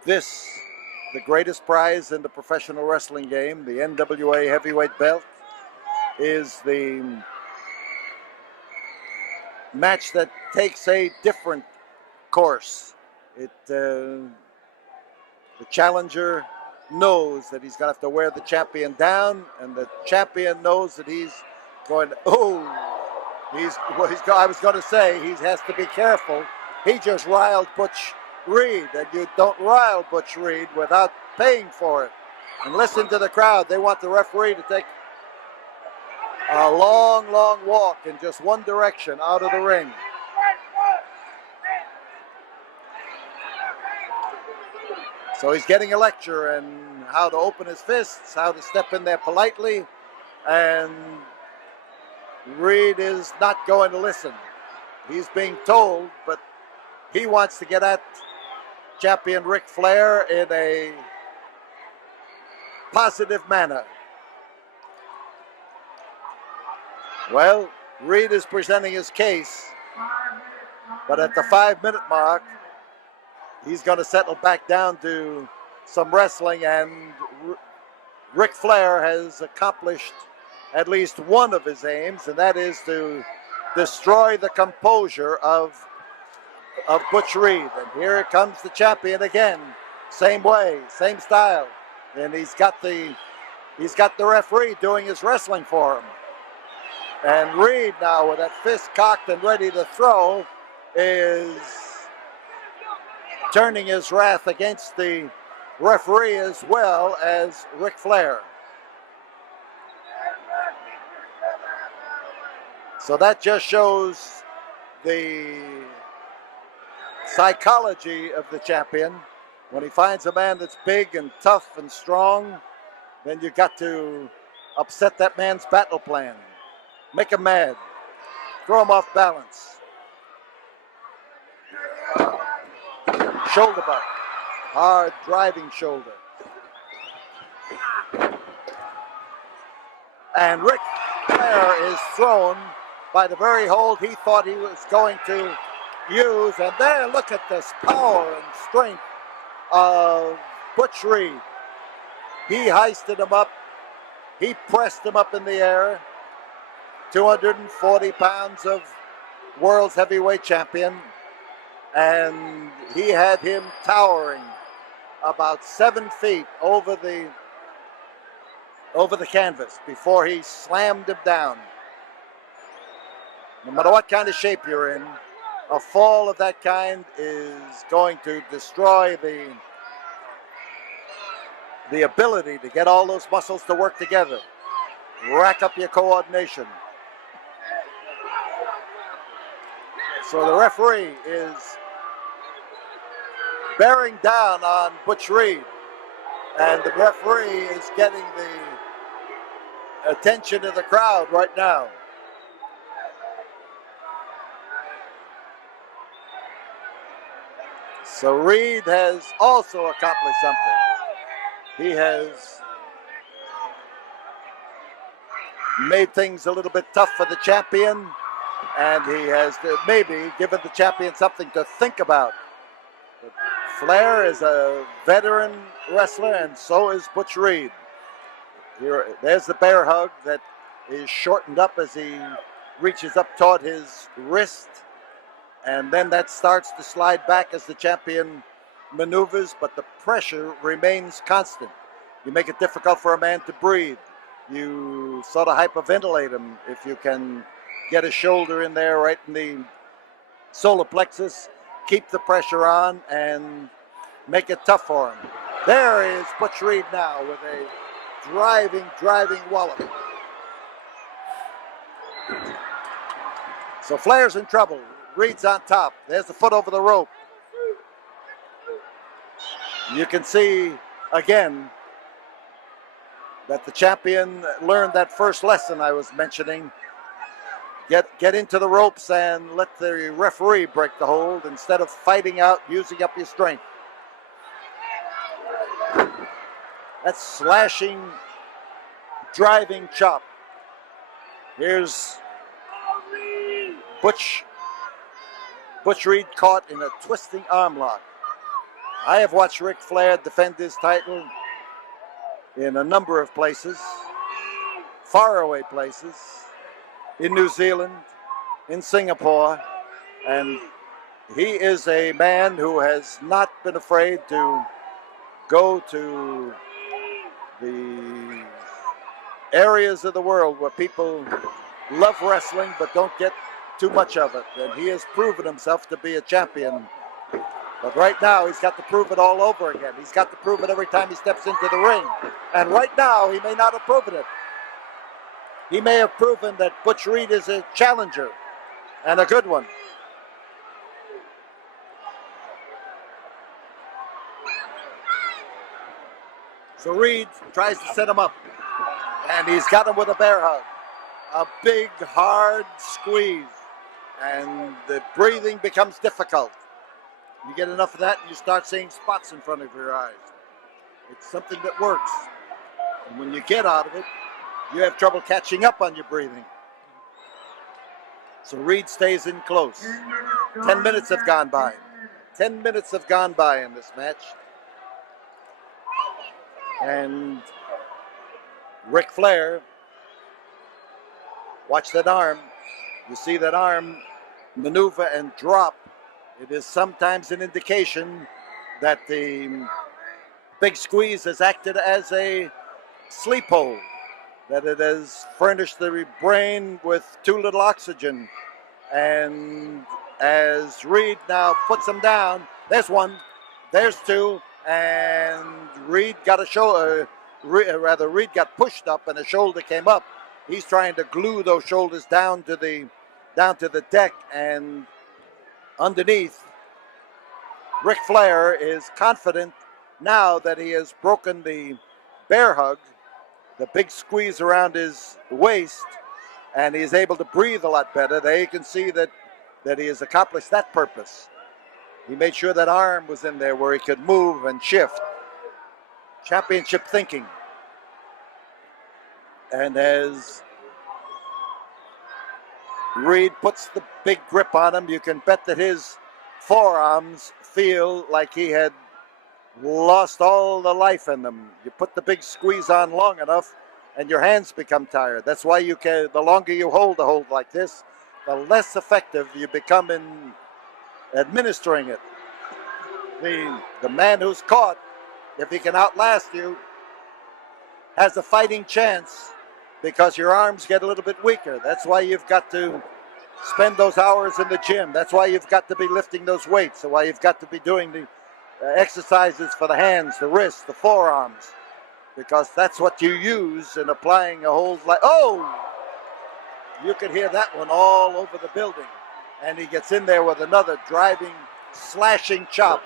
This, the greatest prize in the professional wrestling game, the NWA heavyweight belt, is the match that takes a different course. The challenger knows that he's going to have to wear the champion down, and the champion knows that he's going, I was going to say, he has to be careful. He just riled Butch Reed, and you don't rile Butch Reed without paying for it. And listen to the crowd. They want the referee to take a long, long walk in just one direction out of the ring. So he's getting a lecture on how to open his fists, how to step in there politely, and Reed is not going to listen. He's being told, but he wants to get at champion Ric Flair in a positive manner. Well, Reed is presenting his case, but at the 5-minute mark, he's going to settle back down to some wrestling, and Ric Flair has accomplished at least one of his aims, and that is to destroy the composure of of Butch Reed. And here comes the champion again. Same way, same style. And he's got the referee doing his wrestling for him. And Reed now with that fist cocked and ready to throw is turning his wrath against the referee as well as Ric Flair. So that just shows the psychology of the champion. When he finds a man that's big and tough and strong, then you got to upset that man's battle plan. Make him mad. Throw him off balance. Shoulder butt. Hard driving shoulder. And Ric Flair is thrown by the very hold he thought he was going to use. And there, look at this power and strength of Butch Reed. He heisted him up. He pressed him up in the air. 240 pounds of world's heavyweight champion. And he had him towering about 7 feet over the canvas before he slammed him down. No matter what kind of shape you're in, a fall of that kind is going to destroy the ability to get all those muscles to work together. Rack up your coordination. So the referee is bearing down on Butch Reed. And the referee is getting the attention of the crowd right now. So Reed has also accomplished something. He has made things a little bit tough for the champion, and he has maybe given the champion something to think about. But Flair is a veteran wrestler, and so is Butch Reed. There's the bear hug that is shortened up as he reaches up toward his wrist. And then that starts to slide back as the champion maneuvers, but the pressure remains constant. You make it difficult for a man to breathe. You sort of hyperventilate him if you can get a shoulder in there right in the solar plexus, keep the pressure on, and make it tough for him. There is Butch Reed now with a driving wallop. So Flair's in trouble. Reed's on top. There's the foot over the rope. You can see again that the champion learned that first lesson I was mentioning. Get into the ropes and let the referee break the hold instead of fighting out, using up your strength. That's slashing, driving chop. Here's Butch Reed caught in a twisting arm lock. I have watched Ric Flair defend his title in a number of places, faraway places, in New Zealand, in Singapore, and he is a man who has not been afraid to go to the areas of the world where people love wrestling but don't get too much of it, and he has proven himself to be a champion. But right now, he's got to prove it all over again. He's got to prove it every time he steps into the ring. And right now, he may not have proven it. He may have proven that Butch Reed is a challenger, and a good one. So Reed tries to set him up, and he's got him with a bear hug. A big, hard squeeze, and the breathing becomes difficult. You get enough of that and you start seeing spots in front of your eyes. It's something that works. And when you get out of it, you have trouble catching up on your breathing. So Reed stays in close. 10 minutes have gone by. 10 minutes have gone by in this match. And Ric Flair, watch that arm. You see that arm maneuver and drop It is sometimes an indication that the big squeeze has acted as a sleep hold, that it has furnished the brain with too little oxygen. And as Reed now puts him down, there's one, there's two, and Reed got Reed got pushed up and a shoulder came up. He's trying to glue those shoulders down to the deck, and underneath, Ric Flair is confident now that he has broken the bear hug, the big squeeze around his waist, and he is able to breathe a lot better. There you can see that he has accomplished that purpose. He made sure that arm was in there where he could move and shift. Championship thinking. And as Reed puts the big grip on him, you can bet that his forearms feel like he had lost all the life in them. You put the big squeeze on long enough and your hands become tired. That's why the longer you hold a hold like this, the less effective you become in administering it. The man who's caught, if he can outlast you, has a fighting chance because your arms get a little bit weaker. That's why you've got to spend those hours in the gym. That's why you've got to be lifting those weights. That's why you've got to be doing the exercises for the hands, the wrists, the forearms, because that's what you use in applying a hold like, oh! You could hear that one all over the building. And he gets in there with another driving, slashing chop.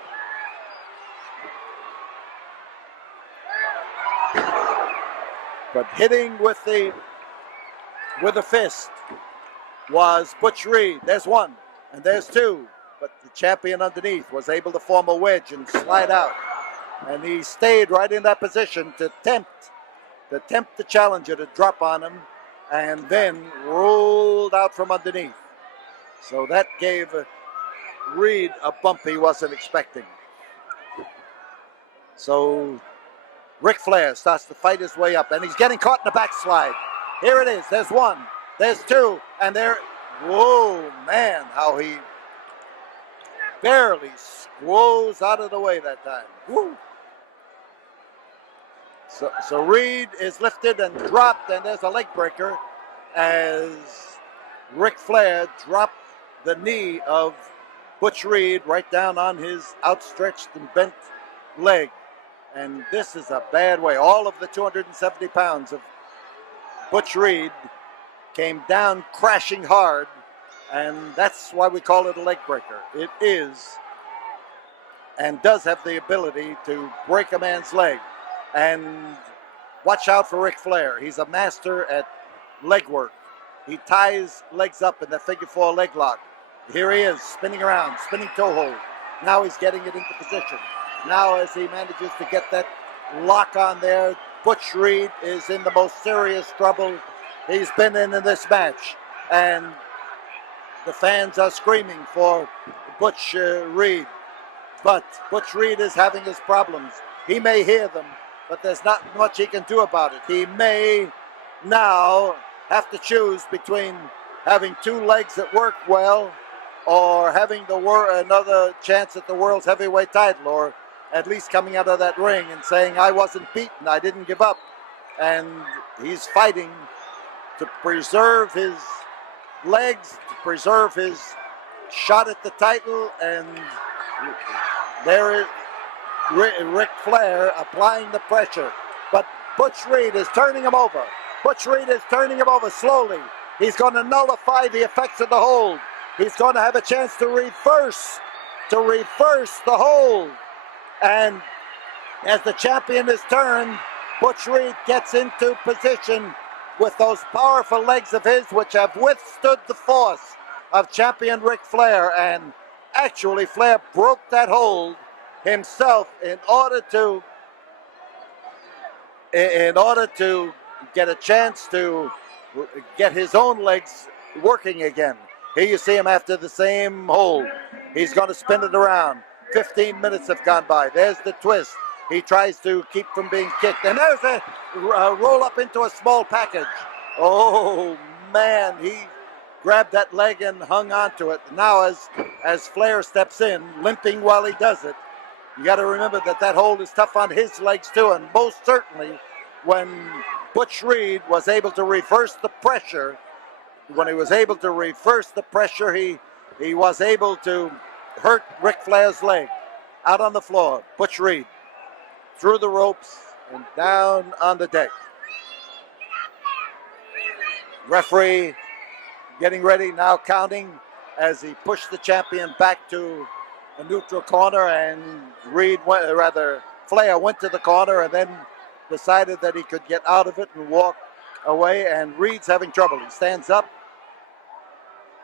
But hitting with the fist was Butch Reed. There's one, and there's two. But the champion underneath was able to form a wedge and slide out. And he stayed right in that position to tempt the challenger to drop on him, and then rolled out from underneath. So that gave Reed a bump he wasn't expecting. So Ric Flair starts to fight his way up, and he's getting caught in the backslide. Here it is. There's one. There's two. And there. Whoa, man, how he barely squoze out of the way that time. Woo. So Reed is lifted and dropped, and there's a leg breaker as Ric Flair dropped the knee of Butch Reed right down on his outstretched and bent leg. And this is a bad way. All of the 270 pounds of Butch Reed came down crashing hard, and that's why we call it a leg breaker. It is and does have the ability to break a man's leg. And watch out for Ric Flair. He's a master at leg work. He ties legs up in the figure four leg lock. Here he is, spinning around, spinning toe hold. Now he's getting it into position. Now as he manages to get that lock on there, Butch Reed is in the most serious trouble he's been in this match. And the fans are screaming for Butch Reed. But Butch Reed is having his problems. He may hear them, but there's not much he can do about it. He may now have to choose between having two legs that work well or having another chance at the world's heavyweight title, or at least coming out of that ring and saying, I wasn't beaten, I didn't give up. And he's fighting to preserve his legs, to preserve his shot at the title, and there is Ric Flair applying the pressure. But Butch Reed is turning him over. Butch Reed is turning him over slowly. He's going to nullify the effects of the hold. He's going to have a chance to reverse the hold. And as the champion is turned, Butch Reed gets into position with those powerful legs of his, which have withstood the force of champion Ric Flair. And actually, Flair broke that hold himself in order to get a chance to get his own legs working again. Here you see him after the same hold. He's going to spin it around. 15 minutes have gone by. There's the twist. He tries to keep from being kicked. And there's a roll up into a small package. Oh, man. He grabbed that leg and hung on to it. Now as as Flair steps in, limping while he does it. You got to remember that hold is tough on his legs too, and most certainly when Butch Reed was able to reverse the pressure, he was able to hurt Ric Flair's leg. Out on the floor, Butch Reed through the ropes and down on the deck. Referee getting ready, now counting as he pushed the champion back to a neutral corner, and Flair went to the corner and then decided that he could get out of it and walk away, and Reed's having trouble. He stands up.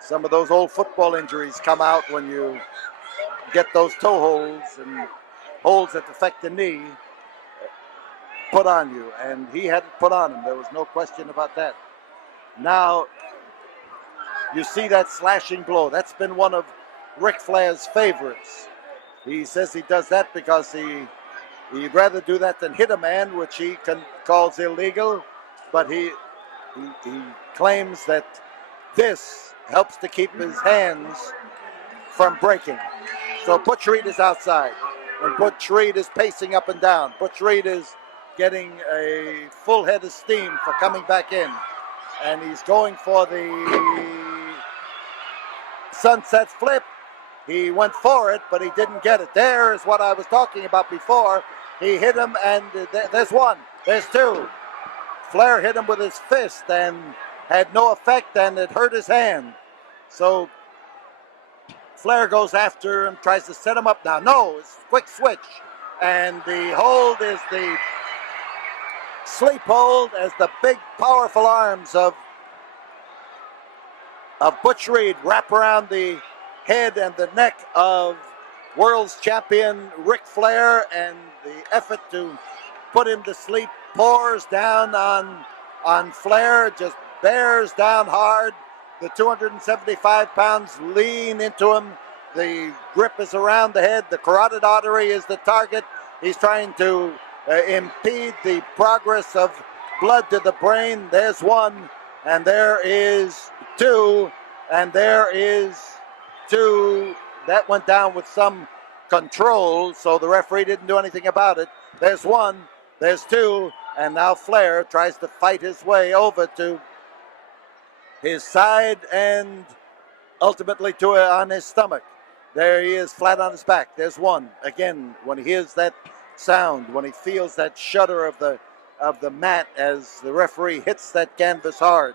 Some of those old football injuries come out when you get those toe holds and holds that affect the knee put on you, and he had it put on him. There was no question about that. Now, you see that slashing blow. That's been one of Ric Flair's favorites. He says he does that because he'd rather do that than hit a man, which he calls illegal, but he claims that this helps to keep his hands from breaking. So Butch Reed is outside, and Butch Reed is pacing up and down. Butch Reed is getting a full head of steam for coming back in, and he's going for the sunset flip. He went for it, but he didn't get it. There is what I was talking about before. He hit him, and there's one, there's two. Flair hit him with his fist and had no effect, and it hurt his hand. So Flair goes after him, tries to set him up now. No, it's a quick switch. And the hold is the sleep hold as the big, powerful arms of Butch Reed wrap around the head and the neck of World's Champion Ric Flair, and the effort to put him to sleep pours down on Flair, just bears down hard. The 275 pounds lean into him. The grip is around the head. The carotid artery is the target. He's trying to impede the progress of blood to the brain. There's one, and there is two, and there is two. That went down with some control, so the referee didn't do anything about it. There's one, there's two, and now Flair tries to fight his way over to his side and ultimately on his stomach. There he is, flat on his back. There's one. Again, when he hears that sound, when he feels that shudder of the mat as the referee hits that canvas hard,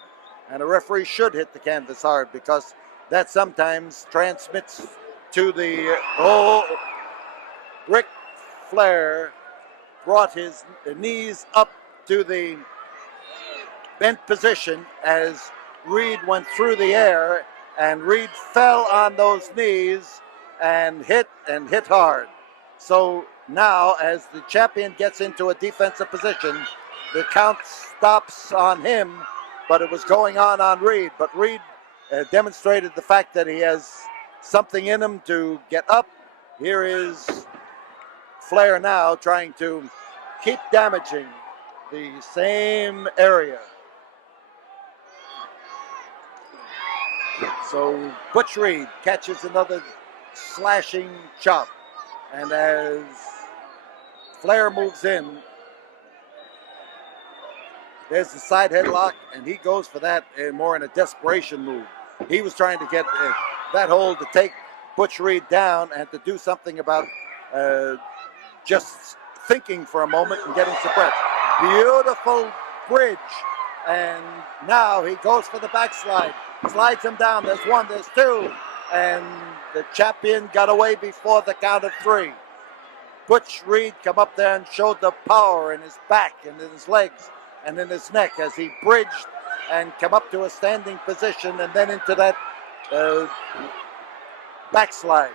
and a referee should hit the canvas hard because that sometimes transmits to the Ric Flair brought his knees up to the bent position as Reed went through the air, and Reed fell on those knees and hit hard. So now, as the champion gets into a defensive position, the count stops on him, but it was going on Reed. But Reed demonstrated the fact that he has something in him to get up. Here is Flair now trying to keep damaging the same area. So Butch Reed catches another slashing chop, and as Flair moves in, there's the side headlock, and he goes for that more in a desperation move. He was trying to get that hold to take Butch Reed down and to do something about just thinking for a moment and getting some breath. Beautiful bridge, and now he goes for the backslide. Slides him down. There's one, there's two, and the champion got away before the count of three. Butch Reed come up there and showed the power in his back and in his legs and in his neck as he bridged and come up to a standing position and then into that backslide.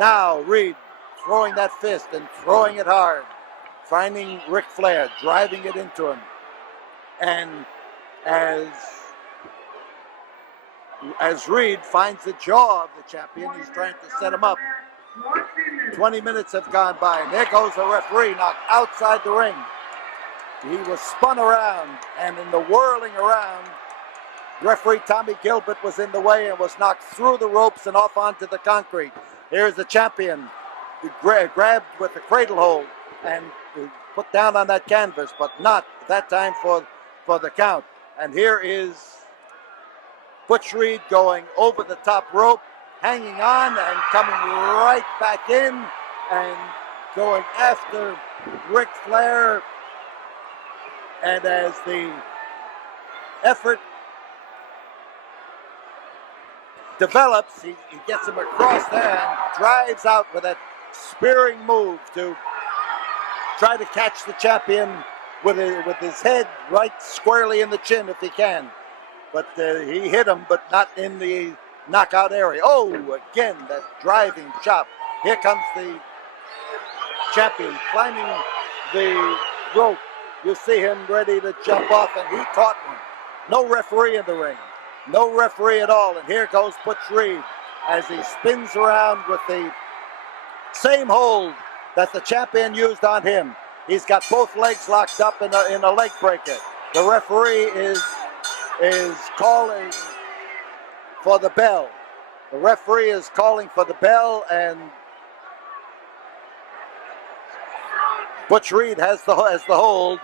Now Reed throwing that fist and throwing it hard, finding Ric Flair, driving it into him. And as Reed finds the jaw of the champion, he's trying to set him up. 20 minutes have gone by, and there goes the referee, knocked outside the ring. He was spun around, and in the whirling around, Referee Tommy Gilbert was in the way and was knocked through the ropes and off onto the concrete. Here's the champion, grabbed with the cradle hold and put down on that canvas, but not that time for the count. And here is Butch Reed going over the top rope, hanging on and coming right back in and going after Ric Flair. And as the effort develops, he gets him across there and drives out with that spearing move to try to catch the champion with his head right squarely in the chin if he can. But he hit him, but not in the knockout area. Oh, again, that driving chop. Here comes the champion climbing the rope. You see him ready to jump off, and he caught one. No referee in the ring. No referee at all. And here goes Butch Reed as he spins around with the same hold that the champion used on him. He's got both legs locked up in a leg breaker. The referee is calling for the bell. The referee is calling for the bell, and Butch Reed has the hold,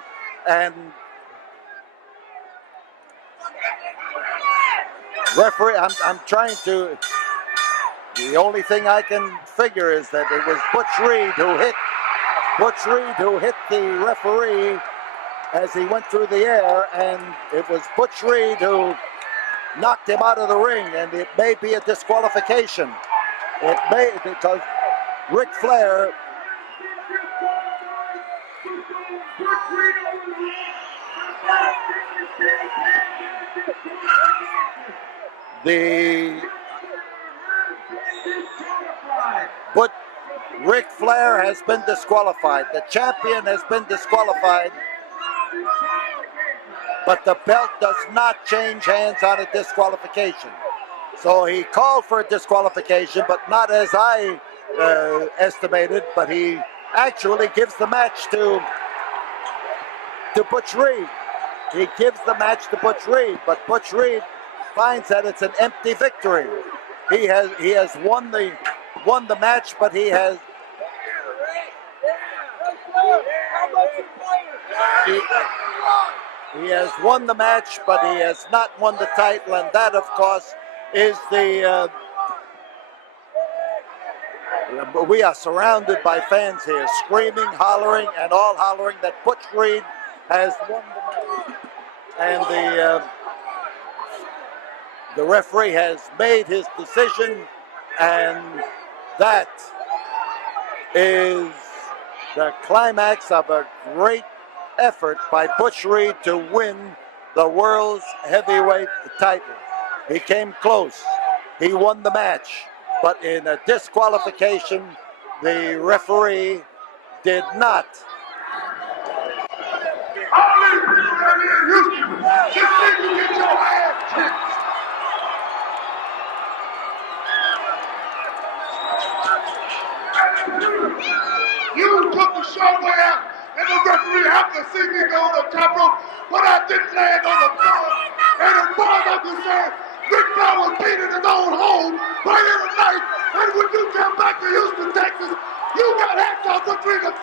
and referee, I'm trying to, the only thing I can figure is that it was Butch Reed who hit the referee as he went through the air, and it was Butch Reed who knocked him out of the ring, and it may be a disqualification. It may, because Ric Flair but Ric Flair has been disqualified. The champion has been disqualified, but the belt does not change hands on a disqualification. So he called for a disqualification, but not as I estimated, but he actually gives the match to Butch Reed. He gives the match to Butch Reed, but Butch Reed finds that it's an empty victory. He has won the match, but he has won the match, but he has not won the title, and that, of course, is the. We are surrounded by fans here, screaming, hollering, and all hollering that Butch Reed has won the match, and the referee has made his decision, and that is the climax of a great effort by Butch Reed to win the world's heavyweight title. He came close. He won the match, but in a disqualification, the referee did not. You took the short way out, and the referee happened to see me go on the top rope, but I didn't land on the floor. And as far as I'm concerned, Ric Flair was beating his own home right in the night. And when you come back to Houston, Texas, you got hacked off the 3 of